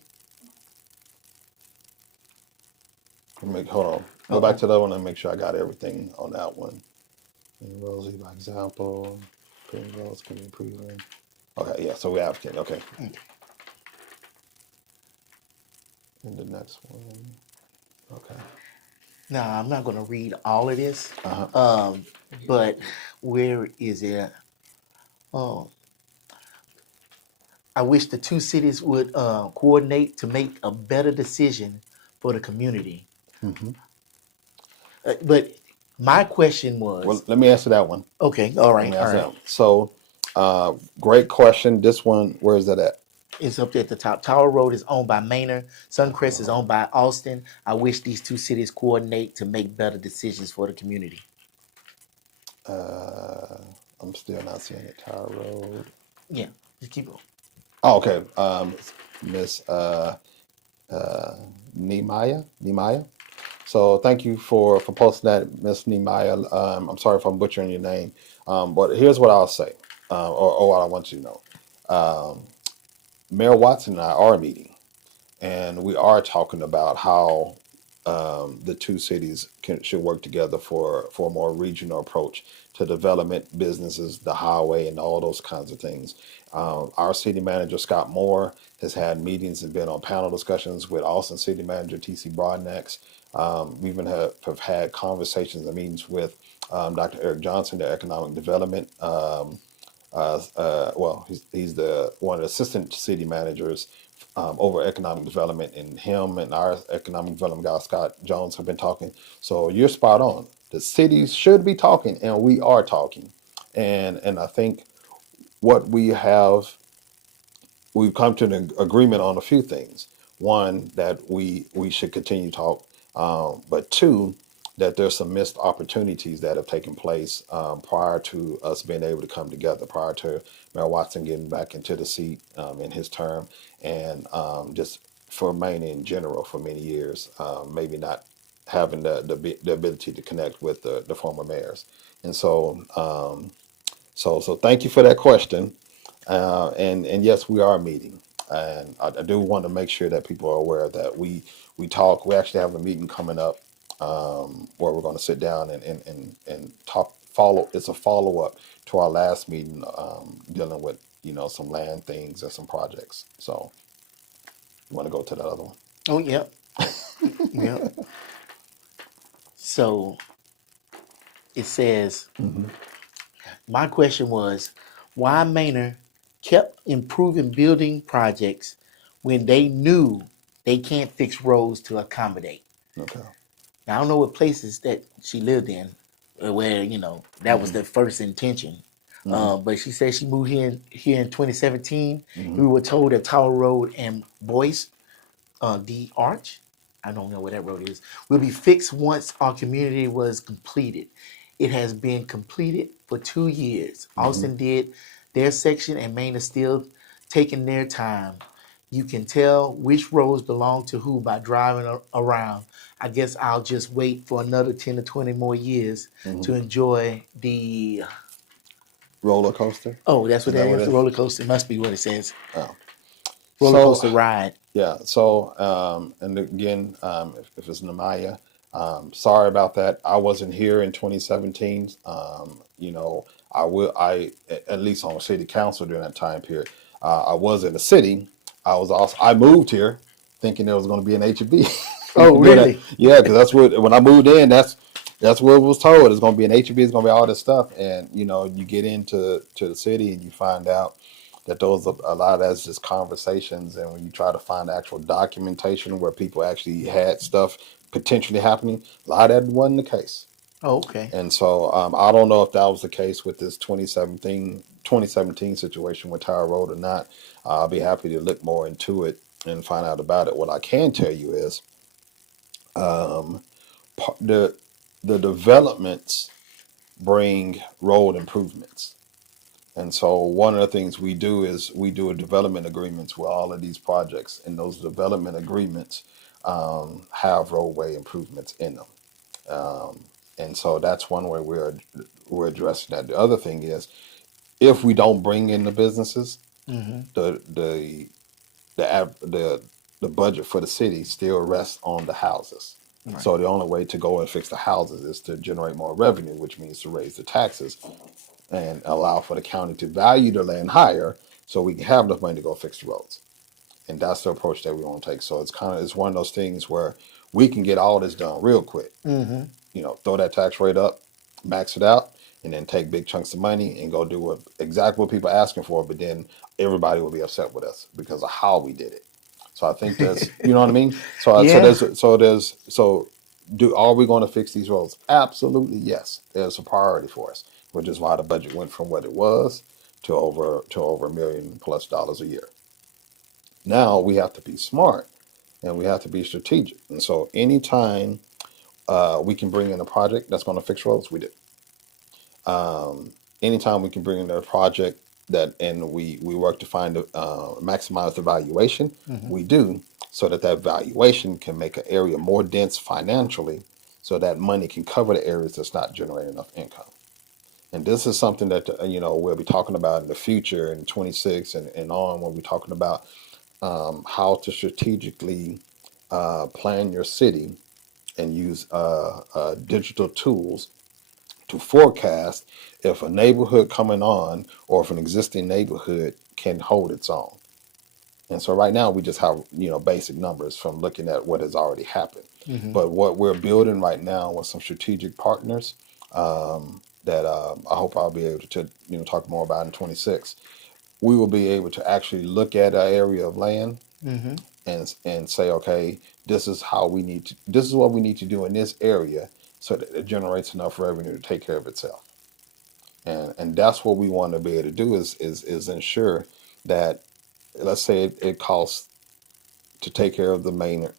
Hold on. Go back Uh-oh. to that one and make sure I got everything on that one. And Rosie, by example, Green Rose can be improved. Okay, yeah, so we applicant. Okay. Okay. And the next one. Okay. Now I'm not going to read all of this, Uh-huh. but where is it? Oh, I wish the two cities would coordinate to make a better decision for the community. Hmm. But my question Well, was, let me answer that one. okay, all Let me right, all answer that right. one. So, great question. This one, where is that at? It's up there at the top. Tower Road is owned by Manor. Suncrest is Uh, owned by Austin. I wish these two cities coordinate to make better decisions for the community. uh, I'm still not seeing it. Tower Road. Yeah, just keep going. Oh, okay. Miss Nehemiah. So thank you for posting that, Miss Nehemiah. I'm sorry if I'm butchering your name, but here's what I'll say, or what I want you to know. Um, Mayor Watson and I are meeting, and we are talking about how the two cities should work together for a more regional approach to development, businesses, the highway, and all those kinds of things. Our city manager, Scott Moore, has had meetings and been on panel discussions with Austin City Manager T.C. Broadnax. We even have had conversations and meetings with Dr. Eric Johnson, the economic development. Well, he's the one of the assistant city managers over economic development, and him and our economic development guy Scott Jones have been talking. So you're spot on. The cities should be talking, and we are talking. And I think what we've come to an agreement on a few things. One, that we should continue to talk, but two, that there's some missed opportunities that have taken place prior to us being able to come together, prior to Mayor Watson getting back into the seat in his term, and just for Maine in general for many years, maybe not having the ability to connect with the former mayors. And so thank you for that question. And yes, we are meeting, and I do want to make sure that people are aware that we talk. We actually have a meeting coming up where we're going to sit down and talk. Follow. It's a follow up to our last meeting dealing with some land things and some projects. So you want to go to that other one? Oh, yep, yep. So it says, Hmm. my question was, why Manor kept improving building projects when they knew they can't fix roads to accommodate. Okay. Now, I don't know what places that she lived in where, that was Hmm. their first intention. Hmm. But she said she moved here in 2017. Hmm. We were told that Tower Road and Boyce the Arch, I don't know where that road is, will be fixed once our community was completed. It has been completed for 2 years. Hmm. Austin did their section and Maine is still taking their time. You can tell which roads belong to who by driving around. I guess I'll just wait for another 10 to 20 more years Hmm. to enjoy the, Roller coaster. oh, that's what Is that that what is, it the is? roller coaster. It must be what it says. Oh. Roller So coaster ride. yeah. So and again, if it's Namaya, sorry about that. I wasn't here in 2017. At least on city council during that time period. I was in the city. I moved here thinking there was going to be an HEB. Oh, During that, really? yeah, because that's what when I moved in, that's what it was told. It's going to be an HEB. It's going to be all this stuff, and you get into the city and you find out. that those a lot of that's just conversations, and when you try to find actual documentation where people actually had stuff potentially happening, a lot of that wasn't the case. Okay. And so I don't know if that was the case with this 2017 situation with Tower Road or not. I'll be happy to look more into it and find out about it. What I can tell you is um, the developments bring road improvements. And so one of the things we do is we do a development agreements with all of these projects, and those development agreements have roadway improvements in them. Um, and so that's one way we're addressing that. The other thing is if we don't bring in the businesses, Mm-hmm. the the the budget for the city still rests on the houses. Right. So the only way to go and fix the houses is to generate more revenue, which means to raise the taxes and allow for the county to value the land higher so we can have enough money to go fix the roads. And that's the approach that we want to take. So it's one of those things where we can get all this done real quick. Mm-hmm. Throw that tax rate up, max it out, and then take big chunks of money and go do exactly what people are asking for. But then everybody will be upset with us because of how we did it. So I think that's, you know what I mean? Yeah. Are we going to fix these roads? Absolutely, yes. There's a priority for us, which is why the budget went from what it was to over $1 million+ a year. Now we have to be smart and we have to be strategic. And so anytime we can bring in a project that's going to fix roads, we do. Anytime we can bring in a project and we work to find maximize the valuation, Mm-hmm. we do, so that valuation can make an area more dense financially, so that money can cover the areas that's not generating enough income. And this is something that we'll be talking about in the future in 26 and on, when we're talking about how to strategically plan your city and use digital tools to forecast if a neighborhood coming on or if an existing neighborhood can hold its own. And so right now we just have basic numbers from looking at what has already happened. Mm-hmm. But what we're building right now with some strategic partners that I hope I'll be able to talk more about in 26. We will be able to actually look at an area of land Mm-hmm. and say, okay, this is what we need to do in this area so that it generates enough revenue to take care of itself. And that's what we want to be able to do is ensure that, let's say it costs to take care of Manor,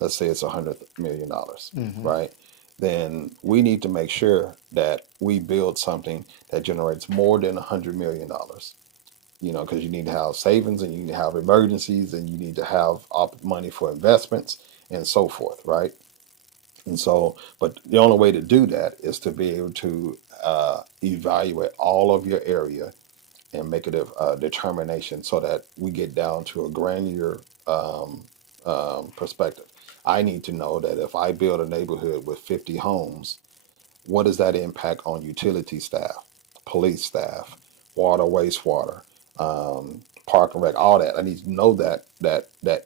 let's say it's $100 million, Mm-hmm. right? Then we need to make sure that we build something that generates more than $100 million. Because you need to have savings and you need to have emergencies and you need to have money for investments and so forth, right? And so, but the only way to do that is to be able to evaluate all of your area and make it a determination so that we get down to a granular perspective. I need to know that if I build a neighborhood with 50 homes, what does that impact on utility staff, police staff, water, wastewater, park and rec, all that? I need to know that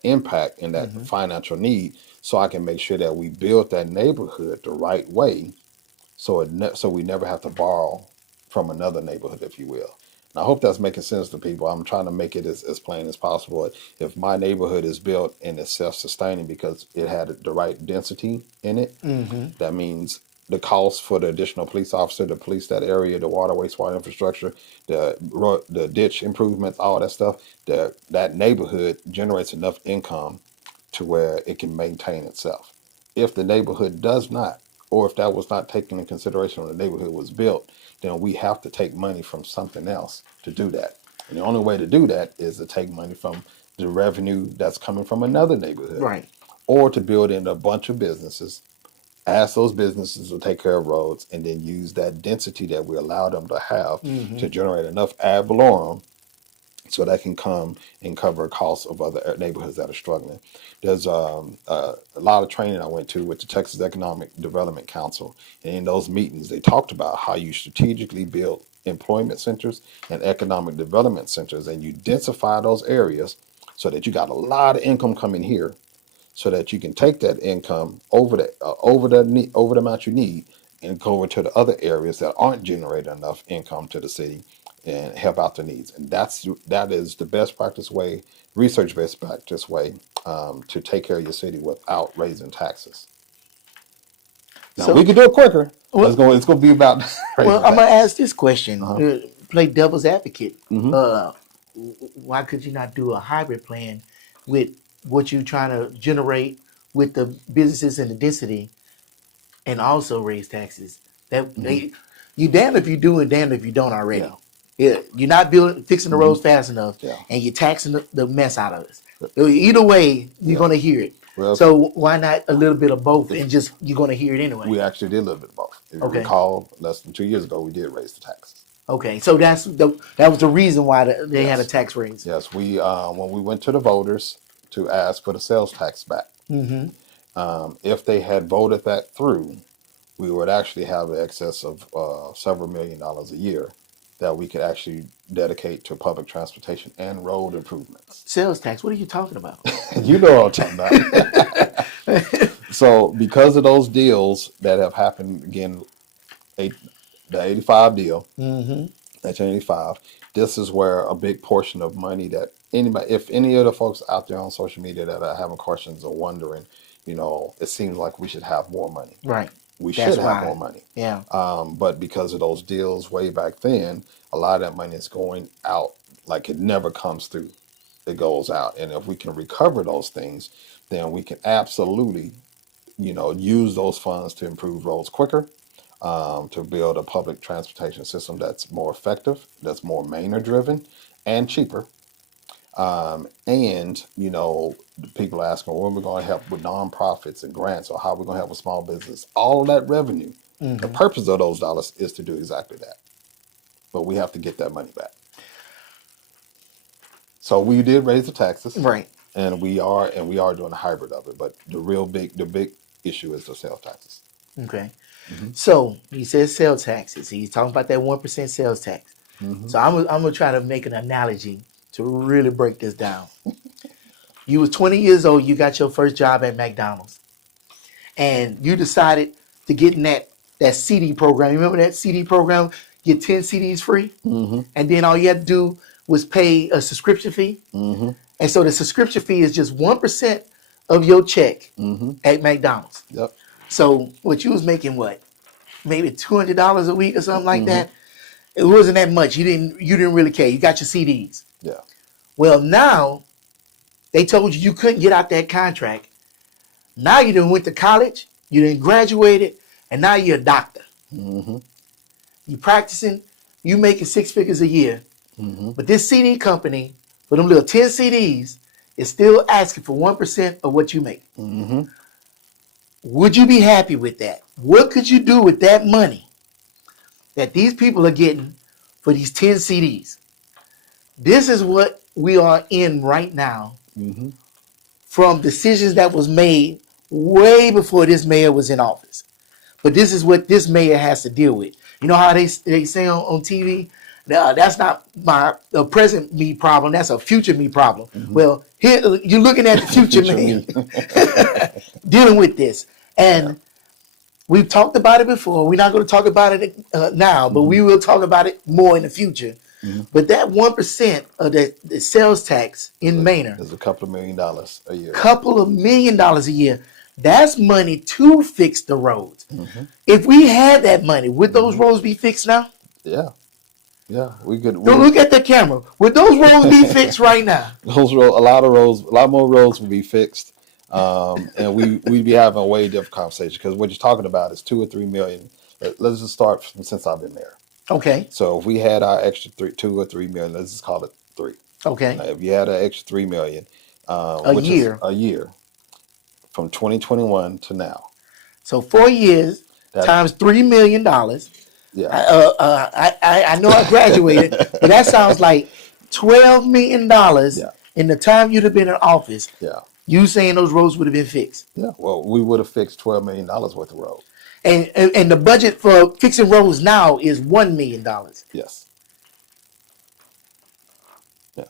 impact and that Mm-hmm. financial need, so I can make sure that we build that neighborhood the right way, so we never have to borrow from another neighborhood, if you will. And I hope that's making sense to people. I'm trying to make it as plain as possible. If my neighborhood is built and it's self-sustaining because it had the right density in it, Mm-hmm. that means the cost for the additional police officer to police that area, the water, wastewater infrastructure, the ditch improvements, all that stuff, that neighborhood generates enough income to where it can maintain itself. If the neighborhood does not, or if that was not taken in consideration when the neighborhood was built, then we have to take money from something else to do that. And the only way to do that is to take money from the revenue that's coming from another neighborhood, Right. or to build in a bunch of businesses, ask those businesses to take care of roads, and then use that density that we allow them to have Mm-hmm. to generate enough ad valorem so that can come and cover costs of other neighborhoods that are struggling. There's a lot of training I went to with the Texas Economic Development Council, and in those meetings, they talked about how you strategically build employment centers and economic development centers, and you densify those areas so that you got a lot of income coming here, so that you can take that income over the amount you need and go over to the other areas that aren't generating enough income to the city, and help out their needs. And that is the best practice way, research best practice way to take care of your city without raising taxes. Now So, we can do it quicker. well, It's going to be about raising well, I'm gonna taxes. ask this question. Uh-huh. Play devil's advocate. Hmm. Why could you not do a hybrid plan with what you're trying to generate with the businesses and the density, and also raise taxes? You damn if you do and damn if you don't already. Yeah. Yeah, you're not fixing the roads fast enough, Yeah. and you're taxing the mess out of us. Either way, you're gonna hear it. Well, So why not a little bit of both, and just you're gonna hear it anyway? we actually did a little bit of both. If you Okay. recall, less than 2 years ago, we did raise the taxes. Okay, so that was the reason why they had a Yes. tax raise. Yes, we when we went to the voters to ask for the sales tax back, if they had voted that through, we would actually have an excess of several $1,000,000 a year that we could actually dedicate to public transportation and road improvements. Sales tax. What are you talking about? You know what I'm talking about. So because of those deals that have happened again, the 85 deal, 1985, this is where a big portion of money that anybody, if any of the folks out there on social media that are having questions or wondering, it seems like we should have more money. Right. We That's should have why. more money. Yeah. But because of those deals way back then, a lot of that money is going out like it never comes through. It goes out. And if we can recover those things, then we can absolutely, use those funds to improve roads quicker, to build a public transportation system that's more effective, that's more Manor driven and cheaper. And people are asking, when we're going to help with nonprofits and grants, or how we're going to help with small business. All of that revenue, the purpose of those dollars is to do exactly that. But we have to get that money back. So we did raise the taxes, Right. and we are doing a hybrid of it. But the big issue is the sales taxes. Okay. So he says sales taxes. He's talking about that 1% sales tax. So I'm gonna try to make an analogy to really break this down. You was 20 years old. You got your first job at McDonald's, and you decided to get in that CD program. You remember that CD program? Get 10 CDs free, and then all you had to do was pay a subscription fee. And so the subscription fee is just 1% of your check at McDonald's. Yep. So what you was making, what, maybe $200 a week or something like that? It wasn't that much. You didn't really care. You got your CDs. Yeah. Well, now they told you couldn't get out that contract. Now you done went to college, you done graduated, and now you're a doctor. You practicing, you making 6 figures a year. But this CD company, for them little 10 CDs, is still asking for 1% of what you make. Would you be happy with that? What could you do with that money that these people are getting for these 10 CDs? This is what we are in right now from decisions that was made way before this mayor was in office. But this is what this mayor has to deal with. You know how they say on TV, that's not my present me problem, that's a future me problem. Well, here you're looking at the future me dealing with this. And we've talked about it before. We're not going to talk about it now, but we will talk about it more in the future. But that 1% of the sales tax in Manor is a couple of $1,000,000 a year. Couple of $1 million a year. That's money to fix the roads. If we had that money, would those roads be fixed now? Yeah. Yeah, we could. Don't look at the camera. Would those roads be fixed right now? A lot more roads would be fixed, and we'd be having a way different conversation, because what you're talking about is 2 or 3 million. Let's just start from since I've been there. Okay. So if we had our extra 2 or 3 million, let's just call it 3. Okay. Now, if you had an extra 3 million, A year from 2021 to now. So 4 years times $3 million. Yeah. I know I graduated, but that sounds like $12 million in the time you'd have been in office. Yeah. You saying those roads would have been fixed. Yeah. Well, we would have fixed $12 million worth of road. And the budget for fixing roads now is $1 million. Yes. Yeah.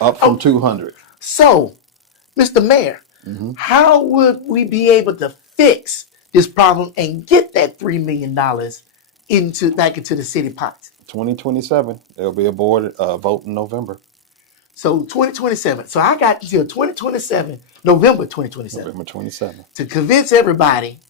Up from 200. So, Mr. Mayor, how would we be able to fix this problem and get that $3 million back into the city pots? 2027. There'll be a board vote in November. So 2027. So I got until 2027, November 2027, November 27. to convince everybody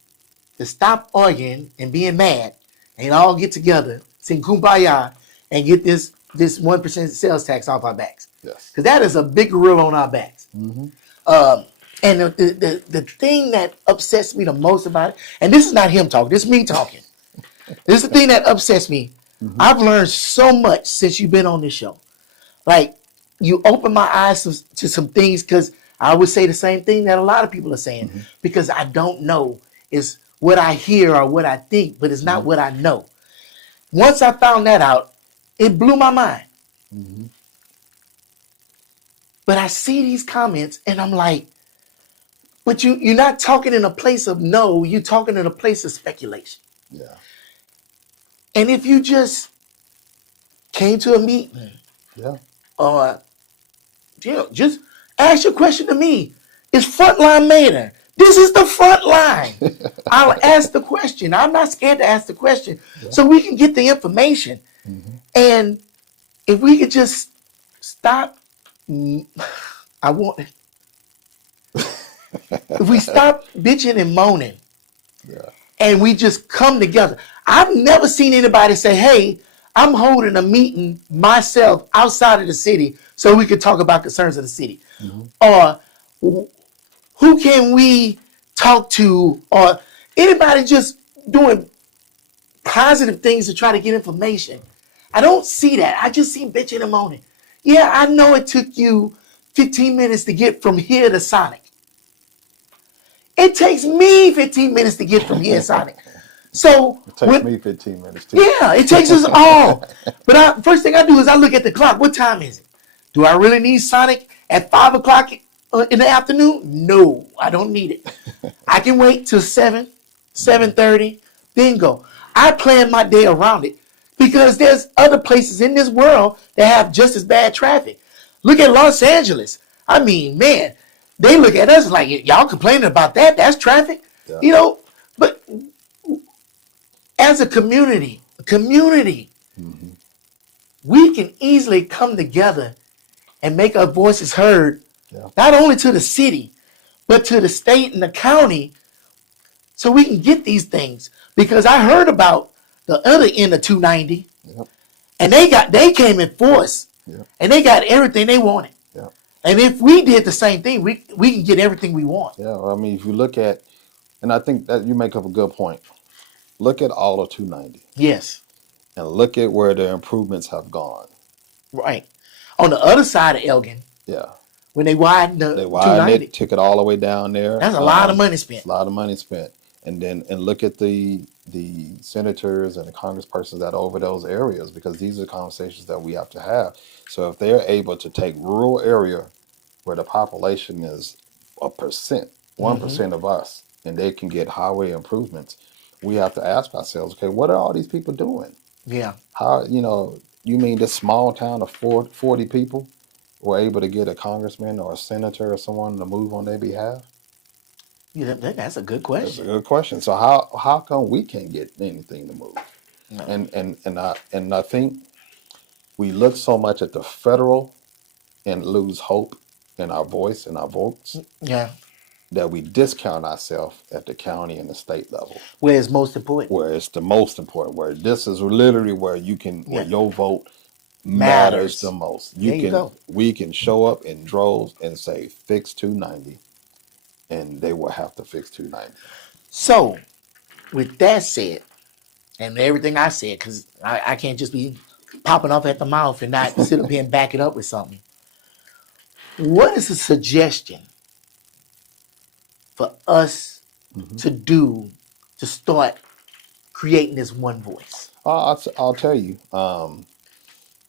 to stop arguing and being mad and all get together, sing kumbaya, and get this 1% sales tax off our backs. Yes. Because that is a big gorilla on our backs. And the thing that upsets me the most about it, and this is not him talking, this is me talking. This is the thing that upsets me. I've learned so much since you've been on this show. Like, you open my eyes to some things, because I would say the same thing that a lot of people are saying, because I don't know. It's what I hear or what I think, but it's not what I know. Once I found that out, it blew my mind. But I see these comments and I'm like, but you're not talking in a place of no, you're talking in a place of speculation. Yeah. And if you just came to a meeting, or just ask your question to me. It's Frontline Manor. This is the front line. I'll ask the question. I'm not scared to ask the question, so we can get the information. And if we could just stop, I want it. If we stop bitching and moaning, and we just come together. I've never seen anybody say, hey, I'm holding a meeting myself outside of the city so we could talk about concerns of the city. Or who can we talk to? Or anybody just doing positive things to try to get information. I don't see that. I just see bitching and moaning. Yeah, I know it took you 15 minutes to get from here to Sonic. It takes me 15 minutes to get from here to Sonic. So It takes me 15 minutes too. yeah, it takes us all. But first thing I do is I look at the clock. What time is it? Do I really need Sonic at 5 o'clock in the afternoon? No, I don't need it. I can wait till 7, 7:30, then go. I plan my day around it because there's other places in this world that have just as bad traffic. Look at Los Angeles. I mean, man, they look at us like, y'all complaining about that? That's traffic? Yeah. You know, but as a community, we can easily come together and make our voices heard, not only to the city, but to the state and the county, so we can get these things. Because I heard about the other end of 290, and they came in force, and they got everything they wanted. And if we did the same thing, we can get everything we want. Yeah, I mean, if you look at, and I think that you make up a good point. Look at all of 290. Yes. And look at where the improvements have gone. Right. On the other side of Elgin, when they widened the 290, it, took it all the way down there. That's a lot of money spent. A lot of money spent. And then look at the senators and the congresspersons that are over those areas, because these are conversations that we have to have. So if they're able to take rural area where the population is 1% of us, and they can get highway improvements, we have to ask ourselves, okay, what are all these people doing? Yeah. How, you mean this small town of 40 people were able to get a congressman or a senator or someone to move on their behalf? Yeah, that's a good That's a question. good question. So how come we can't get anything to move? No. And I think we look so much at the federal and lose hope in our voice and our votes. Yeah. That we discount ourselves at the county and the state level. Where it's most important. Where it's the most important. Where this is literally where you can, where your vote matters the most. We can show up in droves and say, fix 290. And they will have to fix 290. So, with that said, and everything I said, because I can't just be popping off at the mouth and not sit up here and back it up with something. What is a suggestion for us to do to start creating this one voice? I'll tell you. I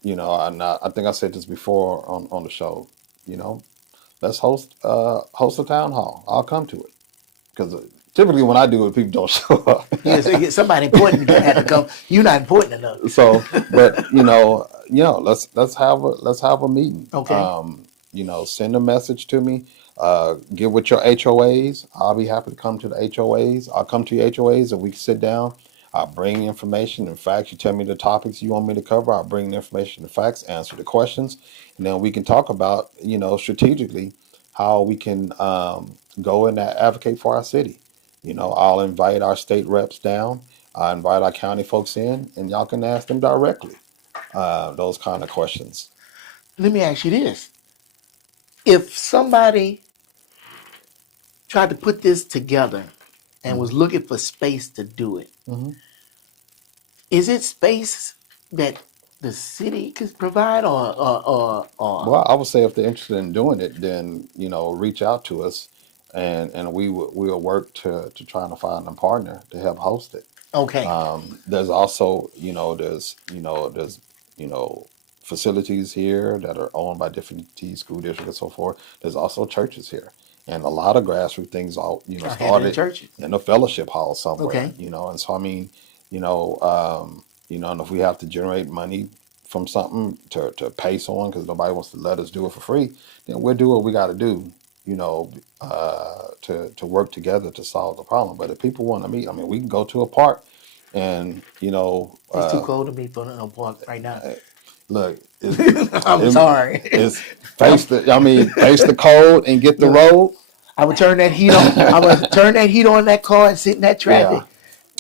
think I said this before on the show. Let's host a town hall. I'll come to it, because typically when I do it, people don't show up. Yeah, so get somebody important that had to come. You're not important enough. So, but let's have a meeting. Okay. Send a message to me. Get with your HOAs. I'll be happy to come to the HOAs. I'll come to your HOAs and we can sit down. I'll bring information and facts. You tell me the topics you want me to cover. I'll bring the information and facts, answer the questions, and then we can talk about, strategically how we can go and advocate for our city. I'll invite our state reps down. I invite our county folks in, and y'all can ask them directly those kind of questions. Let me ask you this. If somebody tried to put this together and was looking for space to do it, Mm-hmm. is it space that the city could provide or Well, I would say if they're interested in doing it, then reach out to us, and we'll work to trying to find a partner to help host it. okay. There's also, there's you know facilities here that are owned by different school districts and so forth. There's also churches here, and a lot of grassroots things all I had it in started churches. in a fellowship hall somewhere. Okay. And so I mean, and if we have to generate money from something to pay someone because nobody wants to let us do it for free, then we'll do what we got to do. To work together to solve the problem. But if people want to meet, I mean, we can go to a park, and It's too cold to be for the park right now. look, I'm sorry. it's face the cold and get the road. I would turn that heat on. I would turn that heat on that car and sit in that traffic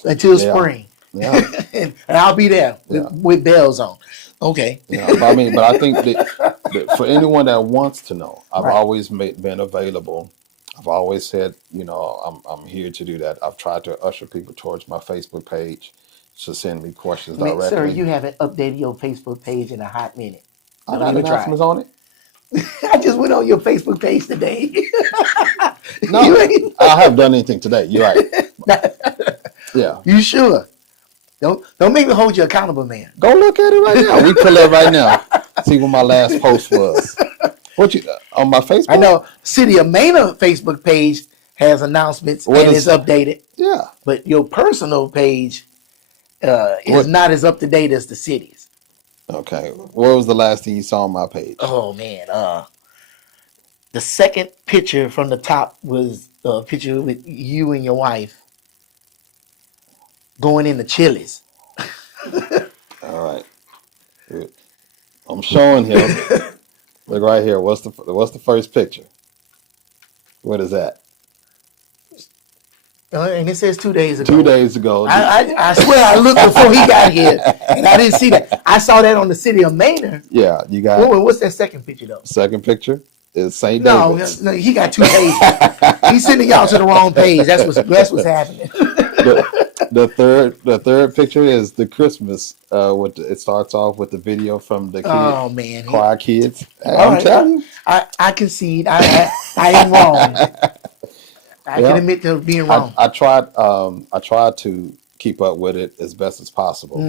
until Yeah. spring. Yeah, and I'll be there with bells on. Okay. but I think that for anyone that wants to know, I've Right. always been available. I've always said, I'm here to do that. I've tried to usher people towards my Facebook page to send me questions directly. Sir, you haven't updated your Facebook page in a hot minute. I Don't got even try. announcements on it. I just went on your Facebook page today. No, I haven't done anything today. You're right. Yeah. You sure? Don't make me hold you accountable, man. Go look at it right now. We pull up right now. See what my last post was. What you on my Facebook? I know City of Manor Facebook page has announcements and is updated. Yeah. But your personal page is not as up to date as the city's. Okay. What was the last thing you saw on my page? Oh man. The second picture from the top was a picture with you and your wife going into Chili's. All right. I'm showing him. Look right here. What's the first picture? What is that? And it says 2 days ago. 2 days ago. I swear I looked before he got here and I didn't see that. I saw that on the City of Manor. Yeah, you got. What's that second picture though? Second picture is St. No, David's. no, he got 2 pages. He's sending y'all to the wrong page. That's what's happening. The third picture is the Christmas. It starts off with the video from the Oh man, choir kids. All right, telling you. I concede. I am wrong. I can admit to being wrong. I tried to keep up with it as best as possible.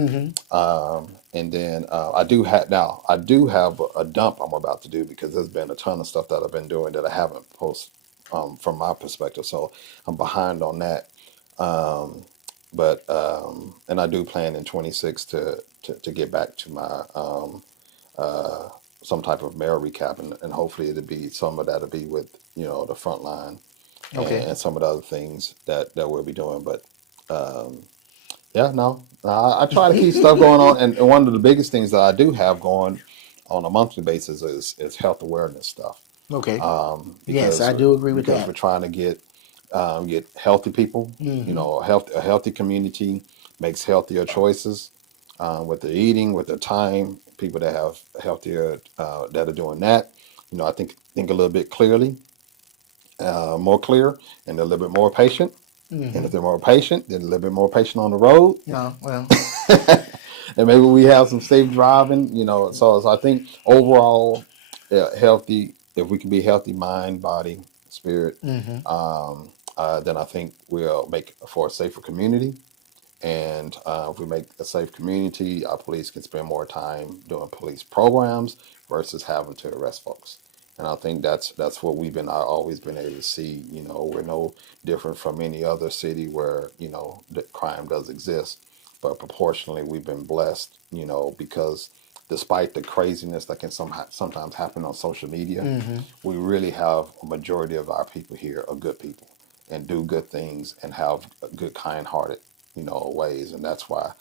And then I do have a dump I'm about to do because there's been a ton of stuff that I've been doing that I haven't posted from my perspective. So I'm behind on that. But and I do plan in 26 to get back to my some type of mayor recap, and hopefully some of that'll be with the Frontline and some of the other things that we'll be doing. But I try to keep stuff going on, and one of the biggest things that I do have going on a monthly basis is health awareness stuff. Okay. Yes, I do agree with because that. we're trying to get healthy people. A healthy community makes healthier choices with their eating, with their time. People that have healthier that are doing that, I think a little bit clearly, more clear, and they're a little bit more patient. And if they're more patient, then a little bit more patient on the road. Yeah, well. And maybe we have some safe driving. So I think overall, healthy. If we can be healthy, mind, body, spirit, then I think we'll make for a safer community. And if we make a safe community, our police can spend more time doing police programs versus having to arrest folks. And I think that's what I've always been able to see. We're no different from any other city where the crime does exist, but proportionally we've been blessed. Because despite the craziness that can sometimes happen on social media, we really have a majority of our people here are good people and do good things and have a good, kind-hearted ways. And that's why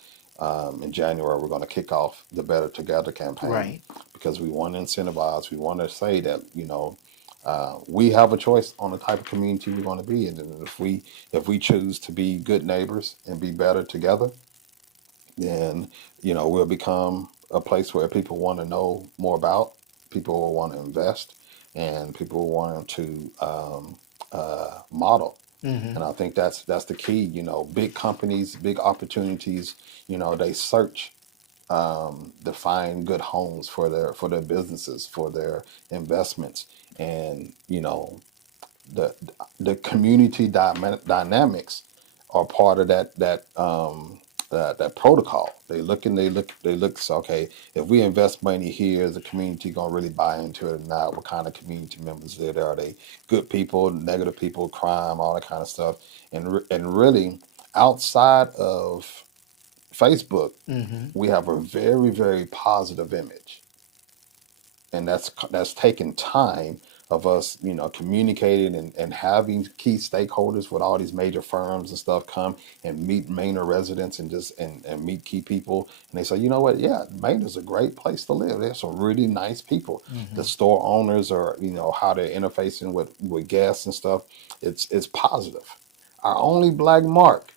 in January we're going to kick off the Better Together campaign, Right. because we want to incentivize. We want to say that we have a choice on the type of community we're going to be in, and if we choose to be good neighbors and be better together, then we'll become a place where people want to know more about. People will want to invest, and people will want to model. Mm-hmm. And I think that's the key. Big companies, big opportunities. They search to find good homes for their businesses, for their investments, and the the community dynamics are part of that protocol. They look. So, okay, if we invest money here, is the community gonna really buy into it or not? What kind of community members there? Are they good people, negative people, crime, all that kind of stuff? And really, outside of Facebook, Mm-hmm. we have a very, very positive image, and that's taken time of us communicating and having key stakeholders with all these major firms and stuff come and meet Manor residents and just and meet key people, and they say, you know what, yeah, Manor's a great place to live. There's some really nice people. Mm-hmm. The store owners are, how they're interfacing with guests and stuff. It's positive. Our only black mark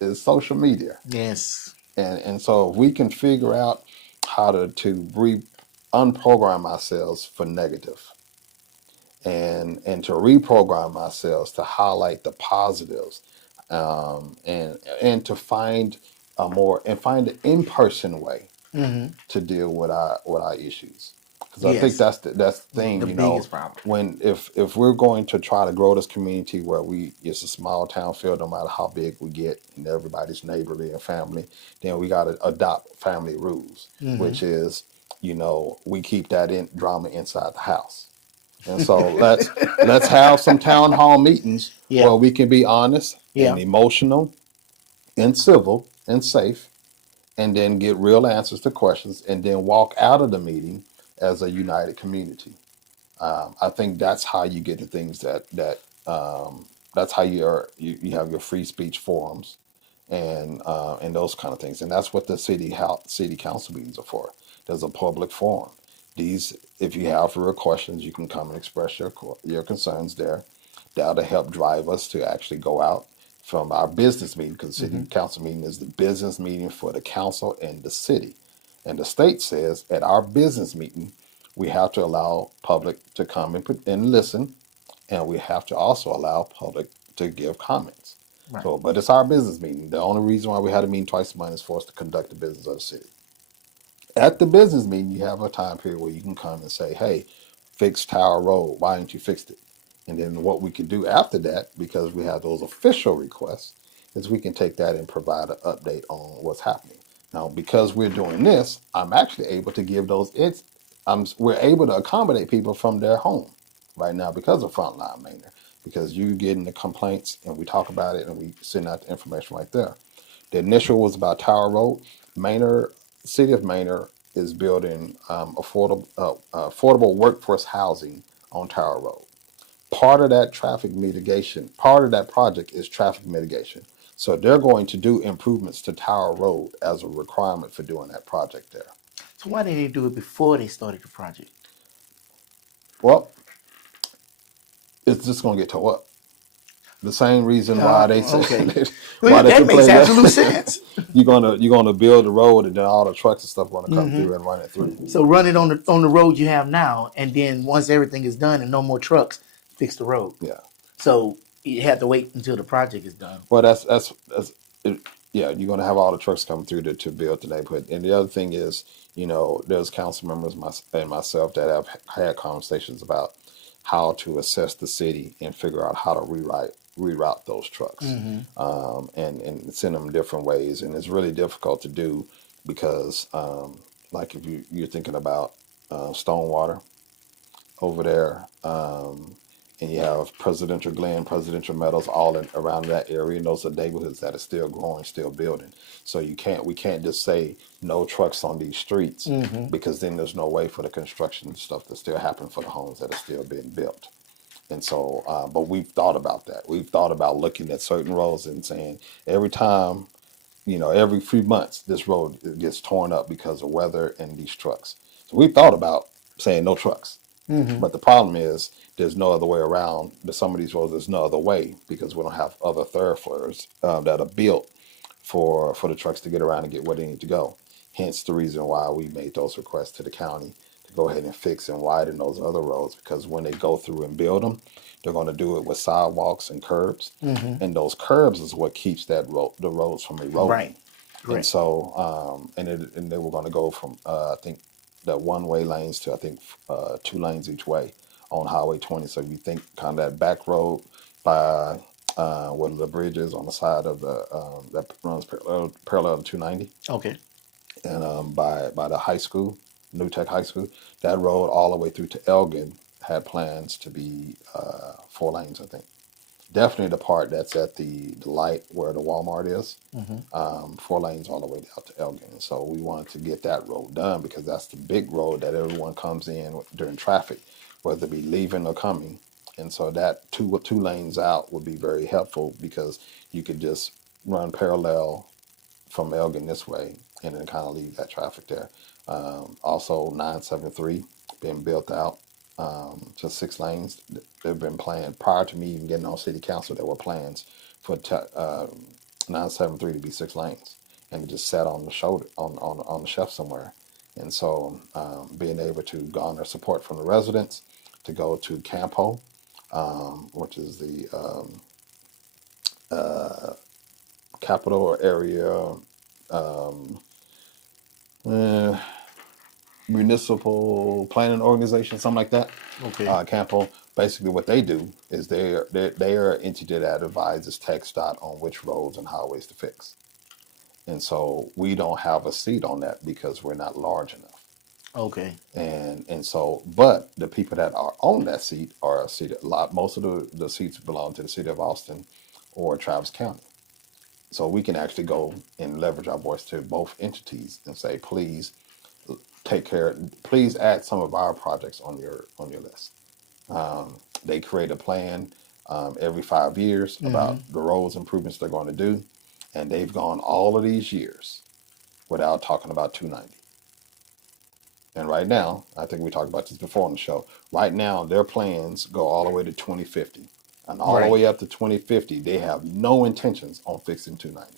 is social media. Yes. And so if we can figure out how to unprogram ourselves for negative, and to reprogram ourselves to highlight the positives, and to find find an in-person way Mm-hmm. to deal with our issues. Because I think Yes. that's the thing, The biggest problem. when if we're going to try to grow this community where it's a small town feel, no matter how big we get, and everybody's neighborly and family, then we got to adopt family rules, Mm-hmm. which is, we keep that drama inside the house. And so let's have some town hall meetings Yeah. where we can be honest and Yeah. emotional and civil and safe, and then get real answers to questions, and then walk out of the meeting as a united community. I think that's how you get the things that's how you have your free speech forums, and those kind of things. And that's what the city council meetings are for. There's a public forum. If you have real questions, you can come and express your concerns there. That'll help drive us to actually go out from our business meeting, because the Mm-hmm. city council meeting is the business meeting for the council and the city. And the state says at our business meeting, we have to allow public to come and listen, and we have to also allow public to give comments. Right. So, but it's our business meeting. The only reason why we had a meeting twice a month is for us to conduct the business of the city. At the business meeting, you have a time period where you can come and say, hey, fix Tower Road. Why didn't you fix it? And then what we can do after that, because we have those official requests, is we can take that and provide an update on what's happening. Now, because we're doing this, I'm actually able to give we're able to accommodate people from their home right now because of Frontline Manor, because you getting the complaints and we talk about it and we send out the information right there. The initial was about Tower Road. Manor, City of Manor is building affordable workforce housing on Tower Road. Part of that part of that project is traffic mitigation. So they're going to do improvements to Tower Road as a requirement for doing that project there. So why didn't they do it before they started the project? Well, it's just going to get tore up. The same reason why they Okay. said why Well, they that makes complain absolute that sense. you're gonna build the road, and then all the trucks and stuff are gonna come Mm-hmm. through and run it through. So run it on the road you have now, and then once everything is done and no more trucks, fix the road. Yeah. So you have to wait until the project is done. Well, that's it, yeah. You're gonna have all the trucks coming through to build the neighborhood. And the other thing is, there's council members and myself that have had conversations about how to assess the city and figure out how to reroute those trucks, Mm-hmm. and send them different ways. And it's really difficult to do because, like if you're thinking about Stonewater over there, and you have Presidential Glen, Presidential Meadows, all around that area, and those are neighborhoods that are still growing, still building. So we can't just say no trucks on these streets, Mm-hmm. because then there's no way for the construction stuff to still happen for the homes that are still being built. And so, but we've thought about that. We've thought about looking at certain roads and saying every time, every few months, this road gets torn up because of weather and these trucks. So we thought about saying no trucks. But the problem is there's no other way around. Some of these roads, there's no other way because we don't have other thoroughfares that are built for the trucks to get around and get where they need to go. Hence the reason why we made those requests to the county to go ahead and fix and widen those other roads, because when they go through and build them, they're going to do it with sidewalks and curbs. And those curbs is what keeps the roads from eroding. Right. And Correct. so, and they were going to go from, I think, the one-way lanes to, I think, 2 lanes each way on Highway 20. So you think kind of that back road by where the bridge is on the side of the that runs parallel to 290, Okay. and by the high school, New Tech High School, that road all the way through to Elgin had plans to be 4 lanes, I think. Definitely the part that's at the light where the Walmart is, 4 lanes all the way down to Elgin. And so we wanted to get that road done because that's the big road that everyone comes in during traffic, whether it be leaving or coming. And so that two lanes out would be very helpful because you could just run parallel from Elgin this way and then kind of leave that traffic there. Also, 973 being built out to 6 lanes. They've been planned prior to me even getting on city council. There were plans for 973 to be 6 lanes, and it just sat on the shoulder on the shelf somewhere. And so, being able to garner support from the residents to go to Campo, which is the capital area uh, municipal planning organization, something like that. Okay. Campo, basically what they do is they are an entity that advises TxDOT on which roads and highways to fix. And so we don't have a seat on that because we're not large enough. Okay. And so, but the people that are on that seat are seated a lot. Most of the seats belong to the city of Austin or Travis County. So we can actually go and leverage our voice to both entities and say, please please add some of our projects on your list. They create a plan every 5 years about the roads improvements they're going to do, and they've gone all of these years without talking about 290. And right now, I think we talked about this before on the show. Right now, their plans go all the way to 2050, and all the Right. way up to 2050, they have no intentions on fixing 290.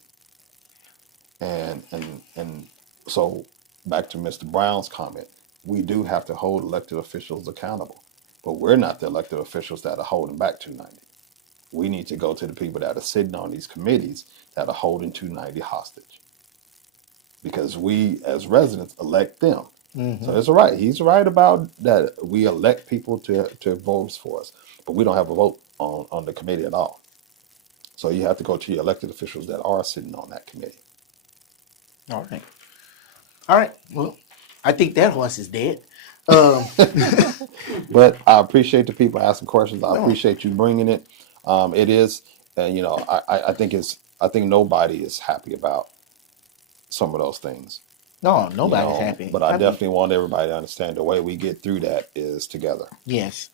And so back to Mr. Brown's comment, we do have to hold elected officials accountable, but we're not the elected officials that are holding back 290. We need to go to the people that are sitting on these committees that are holding 290 hostage, because we as residents elect them. So it's all right. He's right about that. We elect people to vote for us, but we don't have a vote on the committee at all. So you have to go to your elected officials that are sitting on that committee. All right. All right. Well, I think that horse is dead. Um, But I appreciate the people asking questions. I No. appreciate you bringing it. It is, I think nobody is happy about some of those things. no, nobody's happy. But I mean, definitely want everybody to understand the way we get through that is together. yes.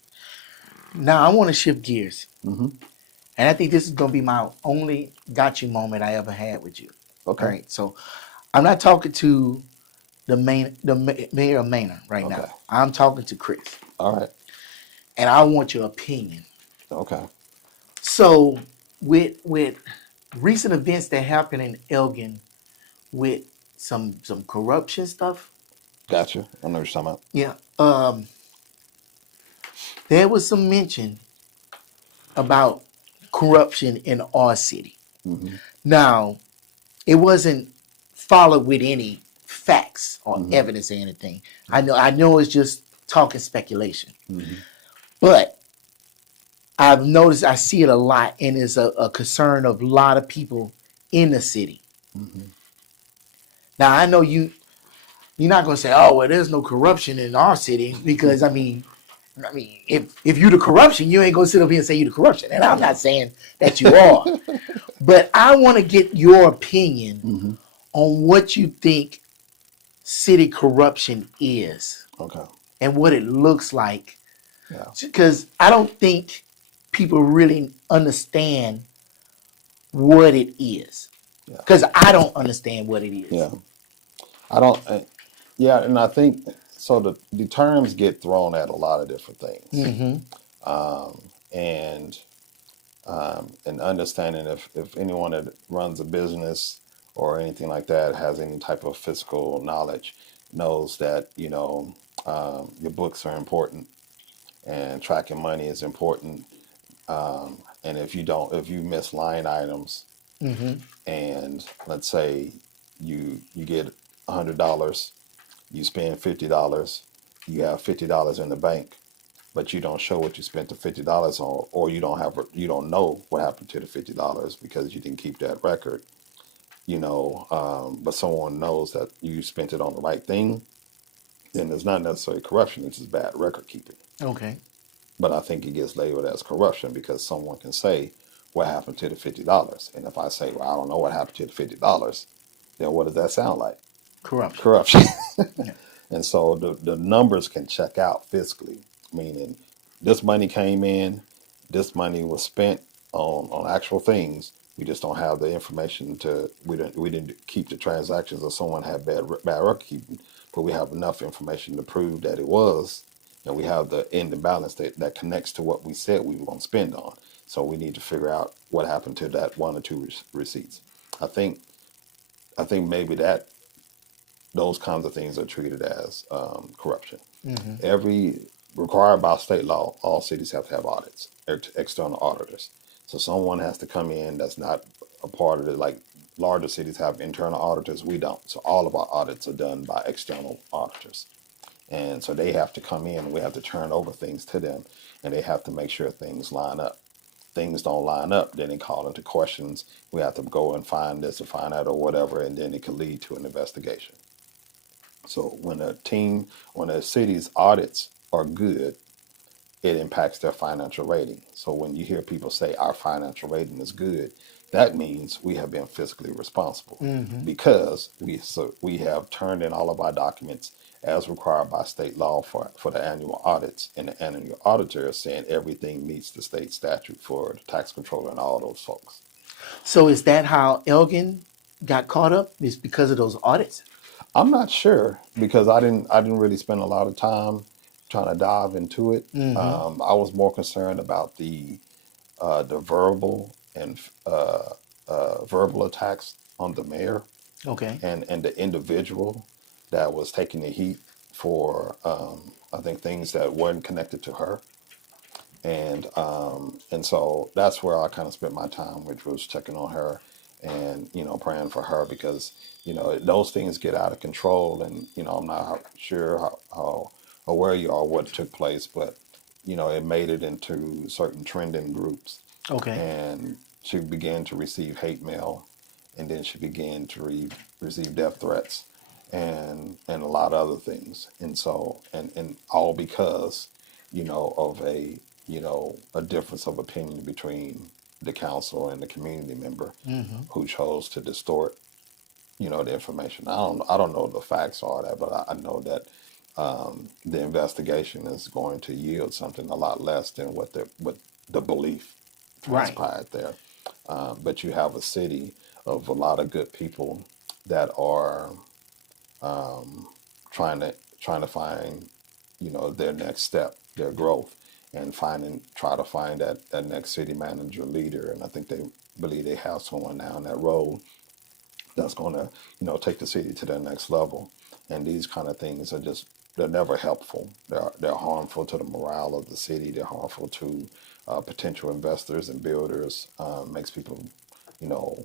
Now I want to shift gears, and I think this is going to be my only got you moment I ever had with you. Okay. All right. So I'm not talking to the mayor of Manor right now. Okay. I'm talking to Chris, All right. and I want your opinion. Okay. So with recent events that happened in Elgin with some corruption stuff, Gotcha. I know what you're talking about. yeah, there was some mention about corruption in our city. Now, it wasn't followed with any facts or evidence or anything. I know it's just talking speculation. But I've noticed I see it a lot, and it's a concern of a lot of people in the city. Now I know you're not gonna say, oh well, there's no corruption in our city, because I mean if you the corruption, you ain't gonna sit up here and say you the corruption. And I'm not saying that you are. But I want to get your opinion on what you think city corruption is Okay. and what it looks like. Yeah. Because I don't think people really understand what it is. Yeah. Because I don't understand what it is. Yeah. I don't. Yeah, and I think so. The terms get thrown at a lot of different things, Mm-hmm. um, and understanding if anyone that runs a business or anything like that has any type of fiscal knowledge knows that your books are important and tracking money is important. And if you miss line items Mm-hmm. and let's say you get $100, you spend $50, you have $50 in the bank, but you don't show what you spent the $50 on, or you don't know what happened to the $50 because you didn't keep that record. But someone knows that you spent it on the right thing, then it's not necessarily corruption, it's just bad record keeping. Okay. But I think it gets labeled as corruption because someone can say, what happened to the $50? And if I say, well, I don't know what happened to the $50, then what does that sound like? Corruption. Corruption. Yeah. And so the numbers can check out fiscally, meaning this money came in, this money was spent on actual things. We just don't have the information we didn't keep the transactions, or someone had bad record keeping, but we have enough information to prove that it was, and we have the ending balance that connects to what we said we were going to spend on. So we need to figure out what happened to that one or two receipts. I think maybe that those kinds of things are treated as corruption. Mm-hmm. Every required by state law, all cities have to have audits, external auditors. So someone has to come in that's not a part of it. Like larger cities have internal auditors, we don't. So all of our audits are done by external auditors. And so they have to come in and we have to turn over things to them and they have to make sure things line up. Things don't line up, then they call into questions. We have to go and find this or find that or whatever, and then it can lead to an investigation. So when a city's audits are good, it impacts their financial rating. So when you hear people say our financial rating is good, that means we have been fiscally responsible Mm-hmm. because we have turned in all of our documents as required by state law for the annual audits, and the annual auditor is saying everything meets the state statute for the tax controller and all those folks. So is that how Elgin got caught up? Is because of those audits? I'm not sure because I didn't really spend a lot of time trying to dive into it. Mm-hmm. I was more concerned about the verbal and verbal attacks on the mayor Okay. and the individual that was taking the heat for I think things that weren't connected to her. And so that's where I kind of spent my time, which was checking on her and praying for her because those things get out of control, and I'm not sure how aware you are what took place, but it made it into certain trending groups, Okay. and she began to receive hate mail, and then she began to receive death threats, and a lot of other things, and so and all because of a difference of opinion between the council and the community member Mm-hmm. who chose to distort the information. I don't know the facts or that, but I know that the investigation is going to yield something a lot less than what the belief Right. transpired there. But you have a city of a lot of good people that are um, trying to find their next step, their growth, and try to find that next city manager leader. And I think they believe they have someone now in that role that's going to take the city to their next level. And these kind of things are just they're never helpful. They're harmful to the morale of the city. They're harmful to potential investors and builders. Makes people you know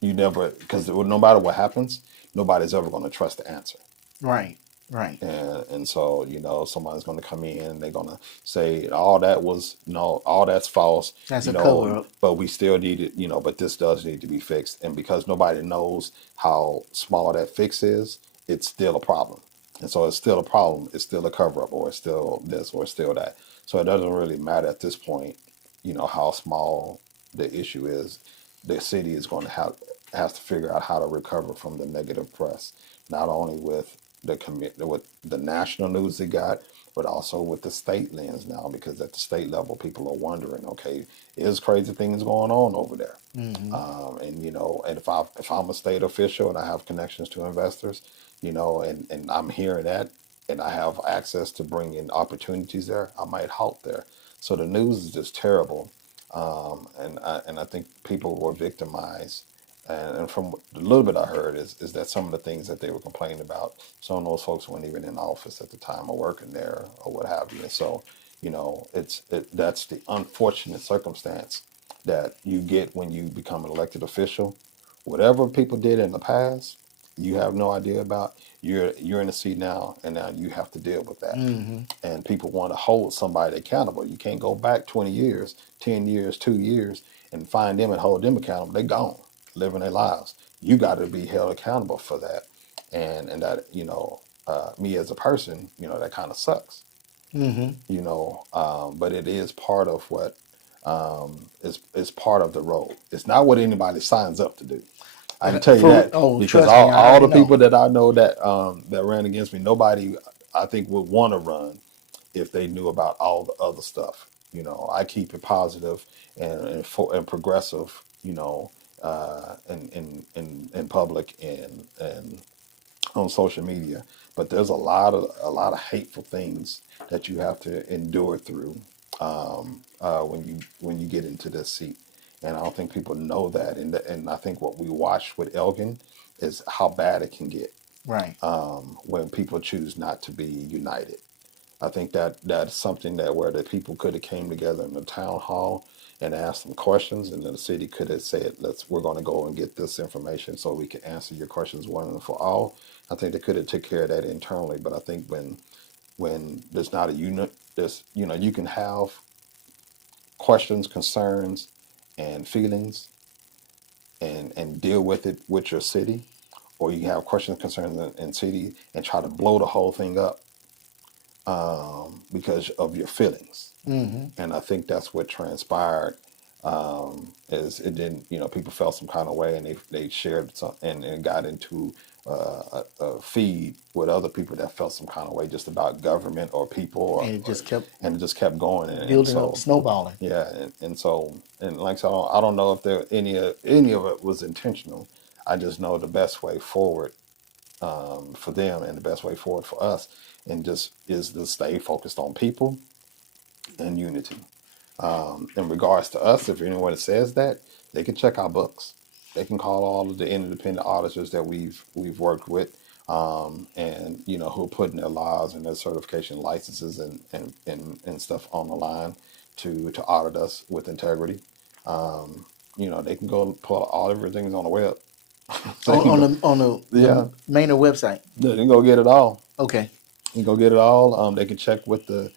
you never, because no matter what happens, nobody's ever going to trust the answer. Right. Right. And so somebody's going to come in and they're going to say all that was no, all that's false, That's a cover up. but we still need it, but this does need to be fixed. And because nobody knows how small that fix is, it's still a problem. And so it's still a problem. It's still a cover up, or it's still this, or it's still that. So it doesn't really matter at this point, how small the issue is. The city is going to has to figure out how to recover from the negative press, not only with with the national news they got, but also with the state lens now, because at the state level, people are wondering, okay, is crazy things going on over there? Mm-hmm. And and if I'm a state official and I have connections to investors, and I'm hearing that, and I have access to bring in opportunities there, I might halt there. So the news is just terrible, and I think people were victimized. And from the little bit I heard is that some of the things that they were complaining about, some of those folks weren't even in office at the time or working there or what have you. And so, that's the unfortunate circumstance that you get when you become an elected official. Whatever people did in the past, you have no idea about. You're in the seat now, and now you have to deal with that. Mm-hmm. And people want to hold somebody accountable. You can't go back 20 years, 10 years, 2 years, and find them and hold them accountable. They're gone, living their lives. You got to be held accountable for that. And that, me as a person, that kind of sucks. Mm-hmm. But it is part of what is part of the role. It's not what anybody signs up to do. I can tell you that, because Trust me, I all already the know. people that I know that ran against me, nobody I think would want to run if they knew about all the other stuff. I keep it positive and progressive. In public and on social media, but there's a lot of hateful things that you have to endure through when you get into this seat, and I don't think people know that. And I think what we watched with Elgin is how bad it can get Right. when people choose not to be united. I think that that's something that where the people could have came together in the town hall and asked some questions, and then the city could have said, we're going to go and get this information so we can answer your questions one and for all. I think they could have took care of that internally, but I think when there's not a unit, you can have questions, concerns, and feelings, and deal with it with your city, or you can have questions, concerns, and city and try to blow the whole thing up because of your feelings. Mm-hmm. And I think that's what transpired. Is it didn't, people felt some kind of way, and they shared some and got into a feed with other people that felt some kind of way just about government or people, And it just kept and it just kept going. And building so, up, snowballing. yeah, and like I said, I don't know if there any of it was intentional. I just know the best way forward for them and the best way forward for us, and just is to stay focused on people and unity. In regards to us, if anyone says that, they can check our books. They can call all of the independent auditors that we've worked with, and who are putting their laws and their certification licenses and stuff on the line to audit us with integrity. They can go and pull all everything's on the web. They can go, On yeah, the Manor website. they can go get it all. Okay. You can go get it all. They can check with the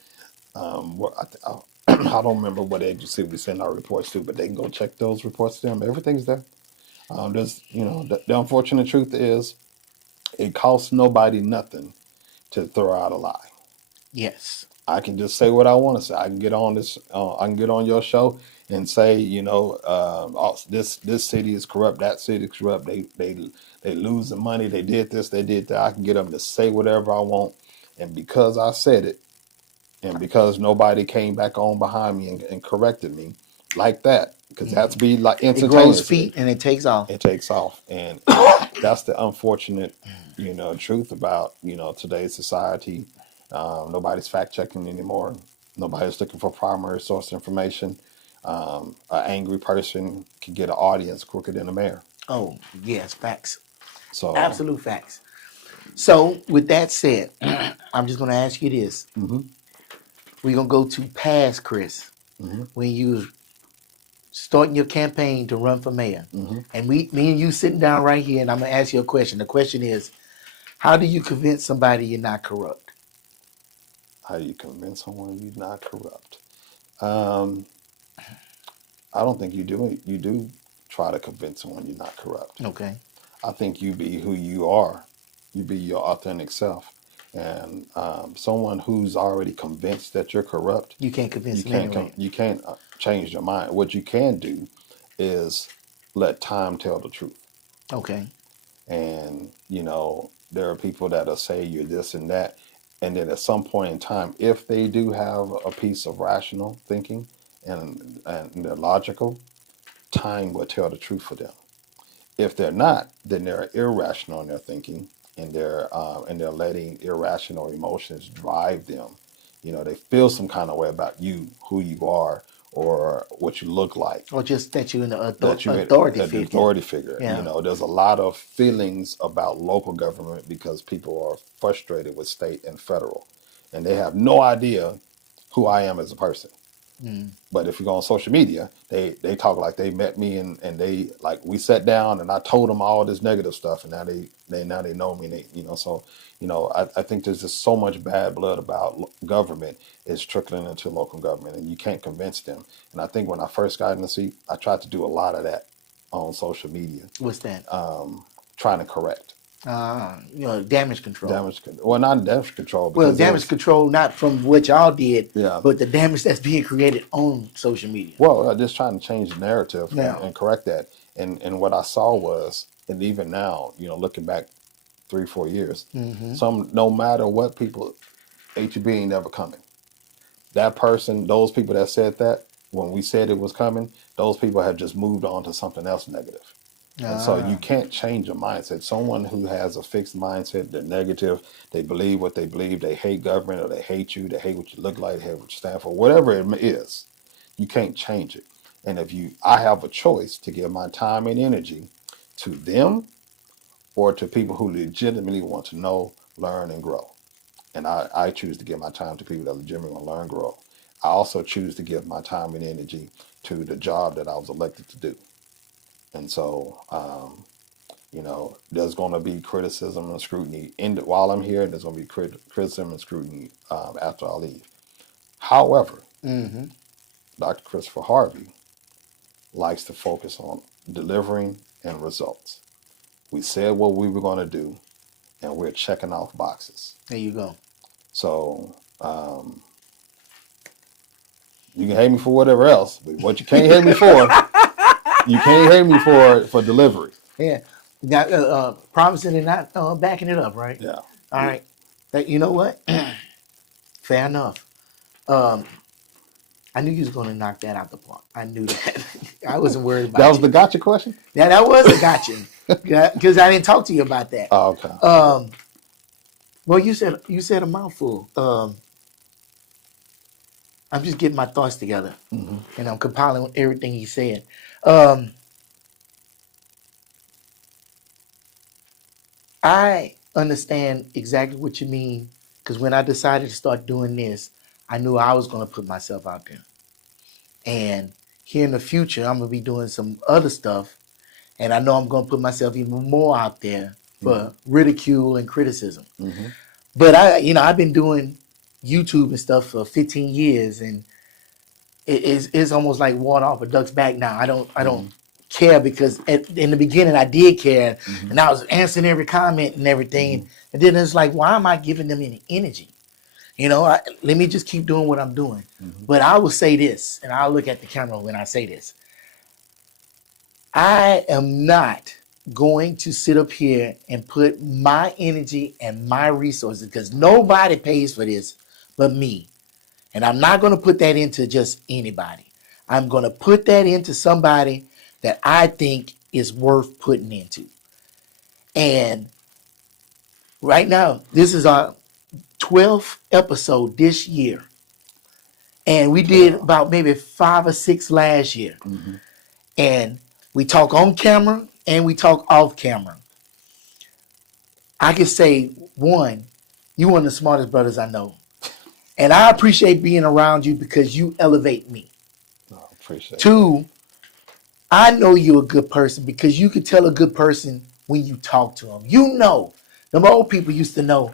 I don't remember what agency we send our reports to, but they can go check those reports to them. Everything's there. The unfortunate truth is it costs nobody nothing to throw out a lie. Yes. I can just say what I want to say. I can get on this. I can get on your show and say, this city is corrupt. That city is corrupt. They lose the money. They did this. They did that. I can get them to say whatever I want, and because I said it, and because nobody came back on behind me and corrected me like that, because that's be like It grows instantaneously. feet and it takes off. It takes off, and that's the unfortunate, truth about today's society. Nobody's fact checking anymore. Nobody's looking for primary source information. An angry person can get an audience quicker than a mayor. Oh, yes, facts. So, Absolute facts. So, with that said, I'm just going to ask you this. hmm We're going to go to past Chris, hmm when you was starting your campaign to run for mayor. hmm And me and you sitting down right here, and I'm going to ask you a question. The question is, how do you convince somebody you're not corrupt? how do you convince someone you're not corrupt? Um, I don't think you do. You do try to convince someone you're not corrupt. Okay. I think you be who you are. You be your authentic self. And someone who's already convinced that you're corrupt, You can't convince you them can't anyway. you can't change your mind. What you can do is let time tell the truth. Okay. And There are people that'll say you're this and that. And then at some point in time, if they do have a piece of rational thinking and they're logical, time will tell the truth for them. If they're not, then they're irrational in their thinking, and they're letting irrational emotions drive them. You know, they feel some kind of way about you, who you are, or what you look like. Or just that you're in the That you're authority the figure. authority figure. Yeah. You know, there's a lot of feelings about local government because people are frustrated with state and federal, and they have no idea who I am as a person. Mm. But if you go on social media, they talk like they met me and they like we sat down and I told them all this negative stuff, and now they know me. And they, you know, so you know I think there's just so much bad blood about government is trickling into local government, and you can't convince them. And I think when I first got in the seat, I tried to do a lot of that on social media, What's that? trying to correct Damage control. well, not damage control. Well, Because damage control, not from what y'all did, Yeah. but the damage that's being created on social media. Well, just trying to change the narrative Yeah. and correct that. And what I saw was, and even now, you know, looking back 3-4 years, no matter what people, HEB ain't never coming. That person, those people that said that, when we said it was coming, those people have just moved on to something else negative. And so you can't change a mindset. Someone who has a fixed mindset, they're negative, they believe what they believe, they hate government or they hate you, they hate what you look like, they hate what you stand for, whatever it is, you can't change it. And I have a choice to give my time and energy to them or to people who legitimately want to know, learn, and grow. And I choose to give my time to people that legitimately want to learn and grow. I also choose to give my time and energy to the job that I was elected to do. And so, you know, there's going to be criticism and scrutiny while I'm here, and there's going to be criticism and scrutiny after I leave. However, Dr. Christopher Harvey likes to focus on delivering and results. We said what we were going to do, and we're checking off boxes. There you go. So you can hate me for whatever else, but what you can't hate me for, you can't hate me for delivery. Yeah. Got promising and not backing it up, right? Yeah. All right. You know what? Fair enough. I knew you was going to knock that out the park. I knew that. I wasn't worried about That was you. the gotcha question? Yeah, that was a gotcha. Because I didn't talk to you about that. Oh, okay. Well, you said a mouthful. I'm just getting my thoughts together, and I'm compiling everything he said. I understand exactly what you mean, because when I decided to start doing this, I knew I was going to put myself out there. And here in the future, I'm going to be doing some other stuff, and I know I'm going to put myself even more out there for ridicule and criticism. But I've been doing YouTube and stuff for 15 years, and it's almost like water off a duck's back now. I don't care, because in the beginning I did care, and I was answering every comment and everything, and then it's like, why am I giving them any energy? You know, let me just keep doing what I'm doing. But I will say this, and I'll look at the camera when I say this. I am not going to sit up here and put my energy and my resources, because nobody pays for this but me. And I'm not going to put that into just anybody. I'm going to put that into somebody that I think is worth putting into. And right now, this is our 12th episode this year. And we did about maybe 5 or 6 last year. And we talk on camera and we talk off camera. I can say, one, you're one of the smartest brothers I know. And I appreciate being around you because you elevate me. Oh, appreciate it. 2, I know you're a good person because you can tell a good person when you talk to them. You know, them old people used to know,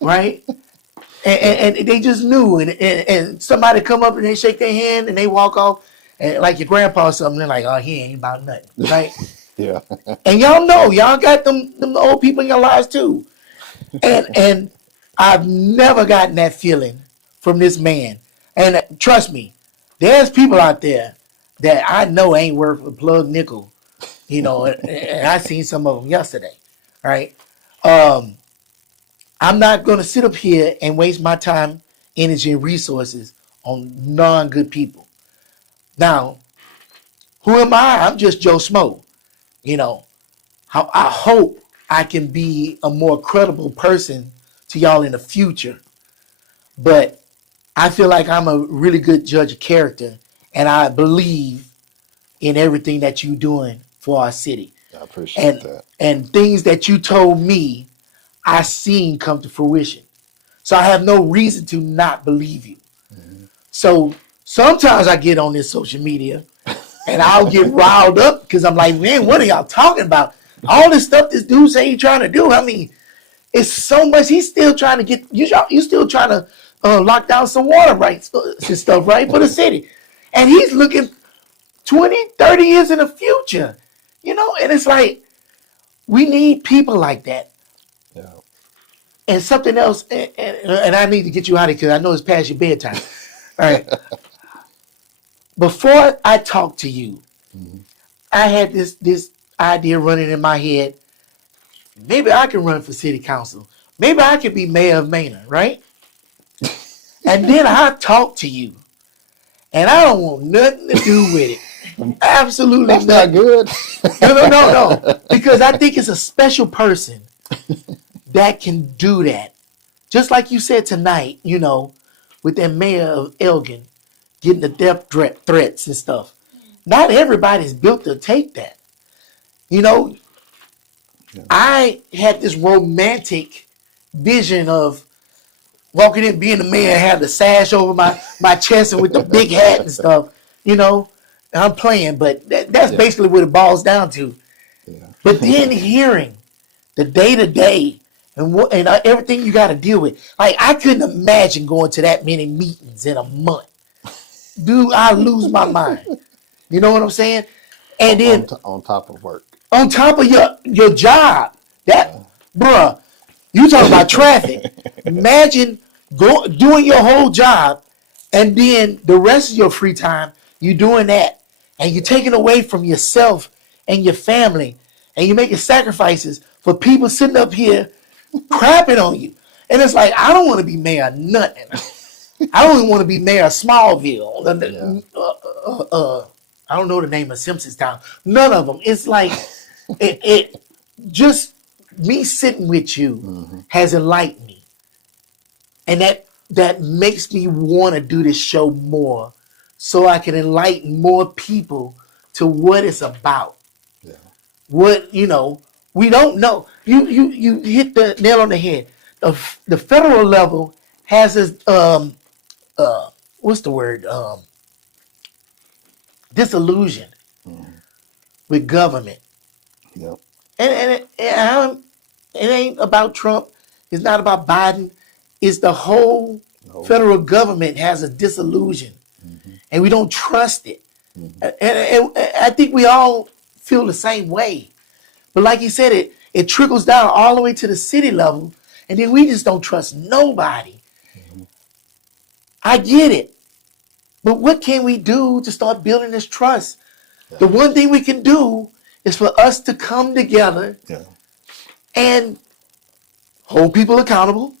right? And they just knew. And somebody come up and they shake their hand and they walk off, and like your grandpa or something, they're like, oh, he ain't about nothing, right? Yeah. And y'all know, y'all got them old people in your lives too. And I've never gotten that feeling from this man. And trust me, there's people out there that I know ain't worth a plug nickel, you know, and I seen some of them yesterday, right? Um, I'm not going to sit up here and waste my time, energy, and resources on non-good people. Now, who am I? I'm just Joe Smo. You know, how I hope I can be a more credible person to y'all in the future. But I feel like I'm a really good judge of character, and I believe in everything that you're doing for our city. I appreciate And that. and things that you told me, I seen come to fruition. So I have no reason to not believe you. Hmm. So sometimes I get on this social media and I'll get riled up because I'm like, man, what are y'all talking about? All this stuff this dude say he trying to do. I mean, it's so much. He's still trying to get you still trying to lock down some water rights and stuff, right, for the city. And he's looking 20, 30 years in the future. And it's like we need people like that. Yeah. And something else, and I need to get you out of here because I know it's past your bedtime. All right. Before I talk to you, Hmm. I had this idea running in my head. Maybe I can run for city council. Maybe I could be mayor of Manor, right? And then I talk to you, and I don't want nothing to do with it. Absolutely That's not nothing. good. No. Because I think it's a special person that can do that. Just like you said tonight, with that mayor of Elgin getting the death threats and stuff. Not everybody's built to take that. You know, Yeah. I had this romantic vision of walking in, being the mayor, have the sash over my chest and with the big hat and stuff. You know, and I'm playing, but that's Yeah. basically what it boils down to. Yeah. But then hearing the day to day and everything you got to deal with, like I couldn't imagine going to that many meetings in a month. Dude, I lose my mind. You know what I'm saying? And then On top of work. on top of your job, that Yeah. bruh, you talking about traffic. Imagine doing your whole job and then the rest of your free time, you doing that. And you're taking away from yourself and your family. And you're making sacrifices for people sitting up here crapping on you. And it's like, I don't want to be mayor of nothing. I don't even want to be mayor of Smallville. I don't know the name of Simpsons Town. None of them. It's like it just me sitting with you Hmm. has enlightened me, and that makes me want to do this show more, so I can enlighten more people to what it's about. Yeah. What we don't know. You hit the nail on the head. The federal level has this what's the word disillusion Hmm. with government. Yep. And it ain't about Trump. It's not about Biden. It's the whole No. federal government has a disillusion, Hmm. and we don't trust it. Hmm. And I think we all feel the same way. But like you said, it trickles down all the way to the city level, and then we just don't trust nobody. Hmm. I get it, but what can we do to start building this trust? The Yeah. one thing we can do is for us to come together Yeah. and hold people accountable,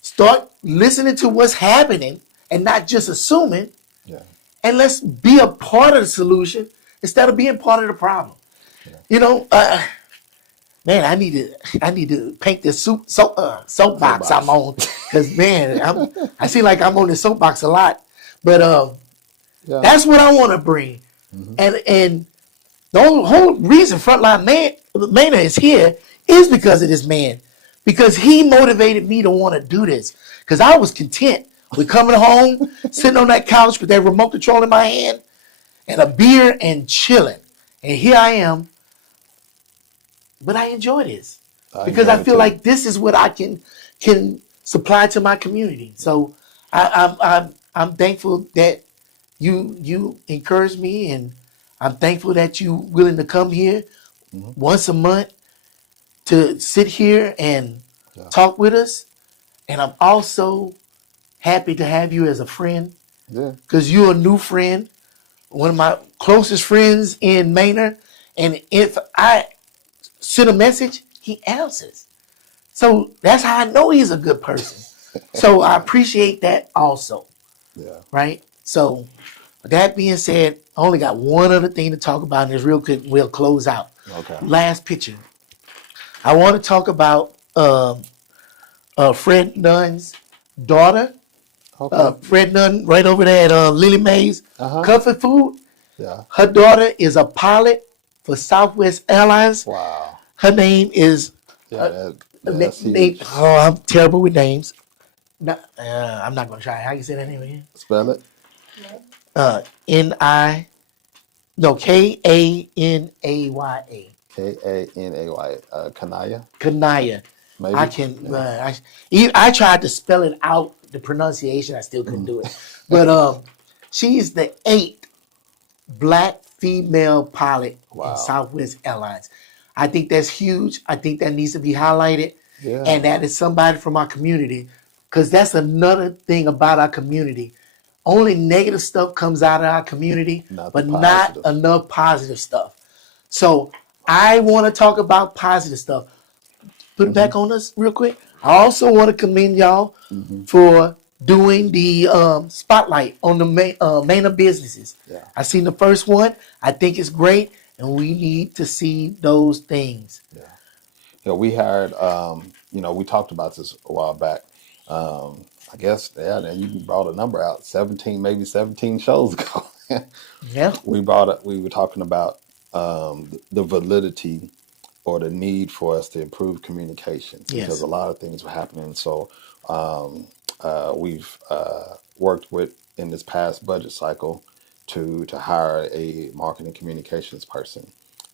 start listening to what's happening and not just assuming, Yeah. and let's be a part of the solution instead of being part of the problem. Yeah. You know, man, I need to paint this soapbox I'm Soapbox. on because man, I seem like I'm on the soapbox a lot, but Yeah. that's what I want to bring, Hmm. and the whole reason Frontline Manor is here is because of this man. Because he motivated me to want to do this. Because I was content with coming home, sitting on that couch with that remote control in my hand, and a beer and chilling. And here I am. But I enjoy this. I Because enjoy I it feel too. like this is what I can supply to my community. So I'm thankful that you encourage me, and I'm thankful that you willing to come here Hmm. once a month to sit here and Yeah. talk with us. And I'm also happy to have you as a friend Yeah. because you're a new friend, one of my closest friends in Manor. And if I send a message, he answers. So that's how I know he's a good person. So I appreciate that also, Yeah. right? So that being said, I only got one other thing to talk about, and it's real quick. We'll close out. Okay. Last picture. I want to talk about Fred Dunn's daughter. Okay. Fred Dunn, right over there at Lily Mae's Uh-huh. Comfort Food. Yeah. Her daughter is a pilot for Southwest Airlines. Wow. Her name is Yeah, that's huge. oh, I'm terrible with names. No, I'm not gonna try. How you say that name again? Spell it. N-I, no, Kanaya. Kanay. Kanaya, Kanaya. I maybe. can. Yeah. I tried to spell it out. The pronunciation, I still couldn't do it. But she's the 8th black female pilot in Wow. Southwest Airlines. I think that's huge. I think that needs to be highlighted. Yeah. And that is somebody from our community. Because that's another thing about our community. Only negative stuff comes out of our community, Not the but not positive. enough positive stuff. So I want to talk about positive stuff. Put it back on us real quick. I also want to commend y'all for doing the spotlight on the Manor businesses. Yeah. I seen the first one. I think it's great, and we need to see those things. Yeah. Yeah. We hired. We talked about this a while back. I guess. Yeah. Then you brought a number out. 17, maybe 17 shows ago. Yeah. We were talking about the validity or the need for us to improve communications Yes. because a lot of things were happening. So we've worked with in this past budget cycle to hire a marketing communications person,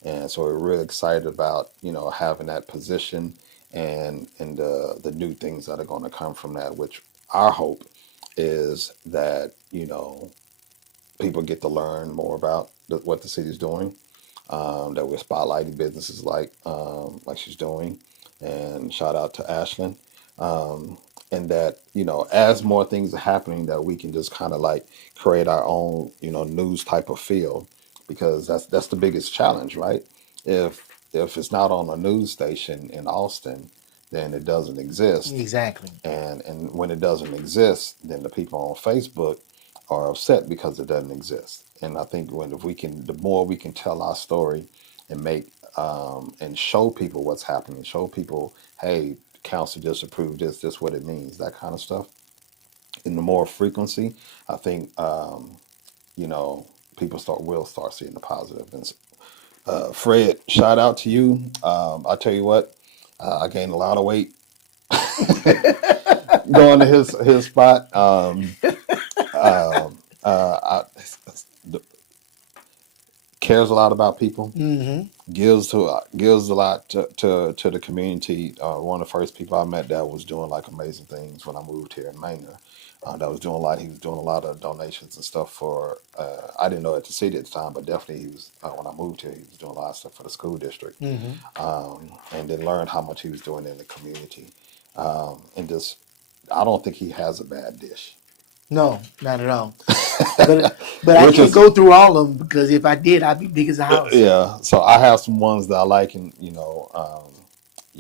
and so we're really excited about having that position and the new things that are going to come from that. Which our hope is that people get to learn more about what the city's doing, that we're spotlighting businesses like she's doing, and shout out to Ashlyn, and that as more things are happening, that we can just kind of like create our own news type of feel, because that's the biggest challenge, right? If it's not on a news station in Austin, then it doesn't exist. Exactly. And when it doesn't exist, then the people on Facebook are upset because it doesn't exist. And I think the more we can tell our story and make and show people what's happening, show people, hey, council just approved this what it means, that kind of stuff. And the more frequency, I think people will start seeing the positive. And Fred, shout out to you. I tell you what, I gained a lot of weight going to his spot. I, cares a lot about people. Gives a lot to the community. One of the first people I met that was doing like amazing things when I moved here in Manor. That was doing a lot. He was doing a lot of donations and stuff for. I didn't know at the city at the time, but definitely he was when I moved here. He was doing a lot of stuff for the school district, and then learned how much he was doing in the community. And just, I don't think he has a bad dish. No, not at all. But I can't go through all of them, because if I did, I'd be big as a house. Yeah, so I have some ones that I like, and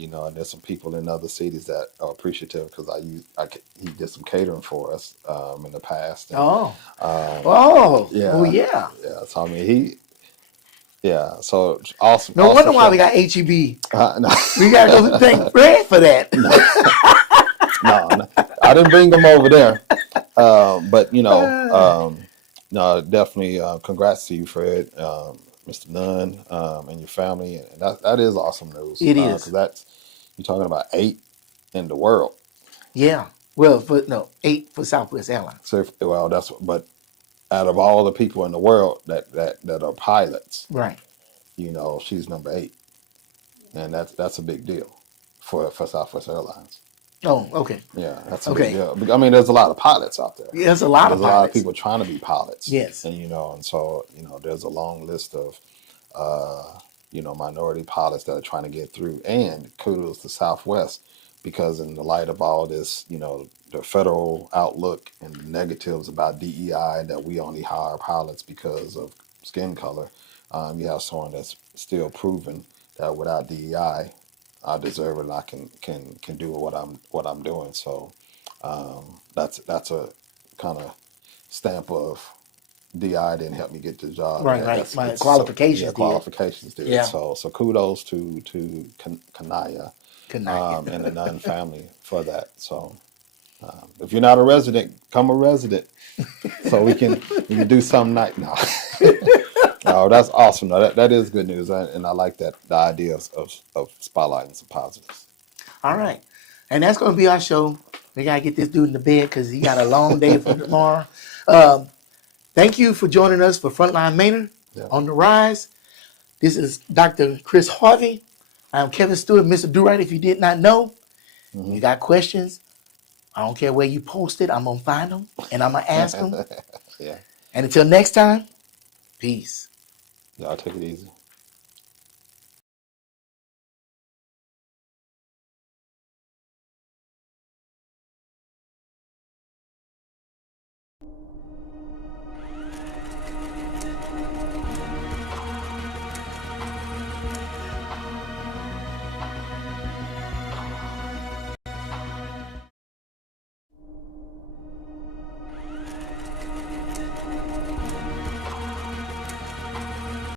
and there's some people in other cities that are appreciative because he did some catering for us in the past. And, Yeah. yeah. So I mean, so awesome. No awesome wonder why show. we got HEB. No, We gotta go thank Fred for that. no, I didn't bring them over there. But no, definitely. Congrats to you, Fred, Mr. Nunn, and your family, and that is awesome news. It is. Because you're talking about 8 in the world. Yeah. Well, 8 for Southwest Airlines. So but out of all the people in the world that are pilots, Right. she's number 8, and that's a big deal for Southwest Airlines. Oh, okay. Yeah, that's a big deal. I mean, there's a lot of pilots out there. Yeah, there's a lot of There's a lot of pilots. people trying to be pilots. Yes. And so there's a long list of minority pilots that are trying to get through. And kudos to Southwest, because in the light of all this, the federal outlook and the negatives about DEI, that we only hire pilots because of skin color, you have someone that's still proven that without DEI, I deserve it, and I can do what I'm doing. So that's a kind of stamp of DI didn't help me get the job. Right, right. That's My it's so, yeah, qualifications did. qualifications did. Yeah. So kudos to Kanaya Good night. and the Nunn family for that. So if you're not a resident, come a resident so we can do something night now. Oh, that's awesome. No, that is good news, and I like that the idea of spotlighting some positives. All right. And that's going to be our show. We got to get this dude in the bed because he got a long day for tomorrow. Thank you for joining us for Frontline Manor Yeah. on the Rise. This is Dr. Chris Harvey. I'm Kevin Stewart, Mr. Durite, if you did not know. Mm-hmm. You got questions, I don't care where you post it, I'm going to find them and I'm going to ask them. Yeah. And until next time, peace. Y'all take it easy.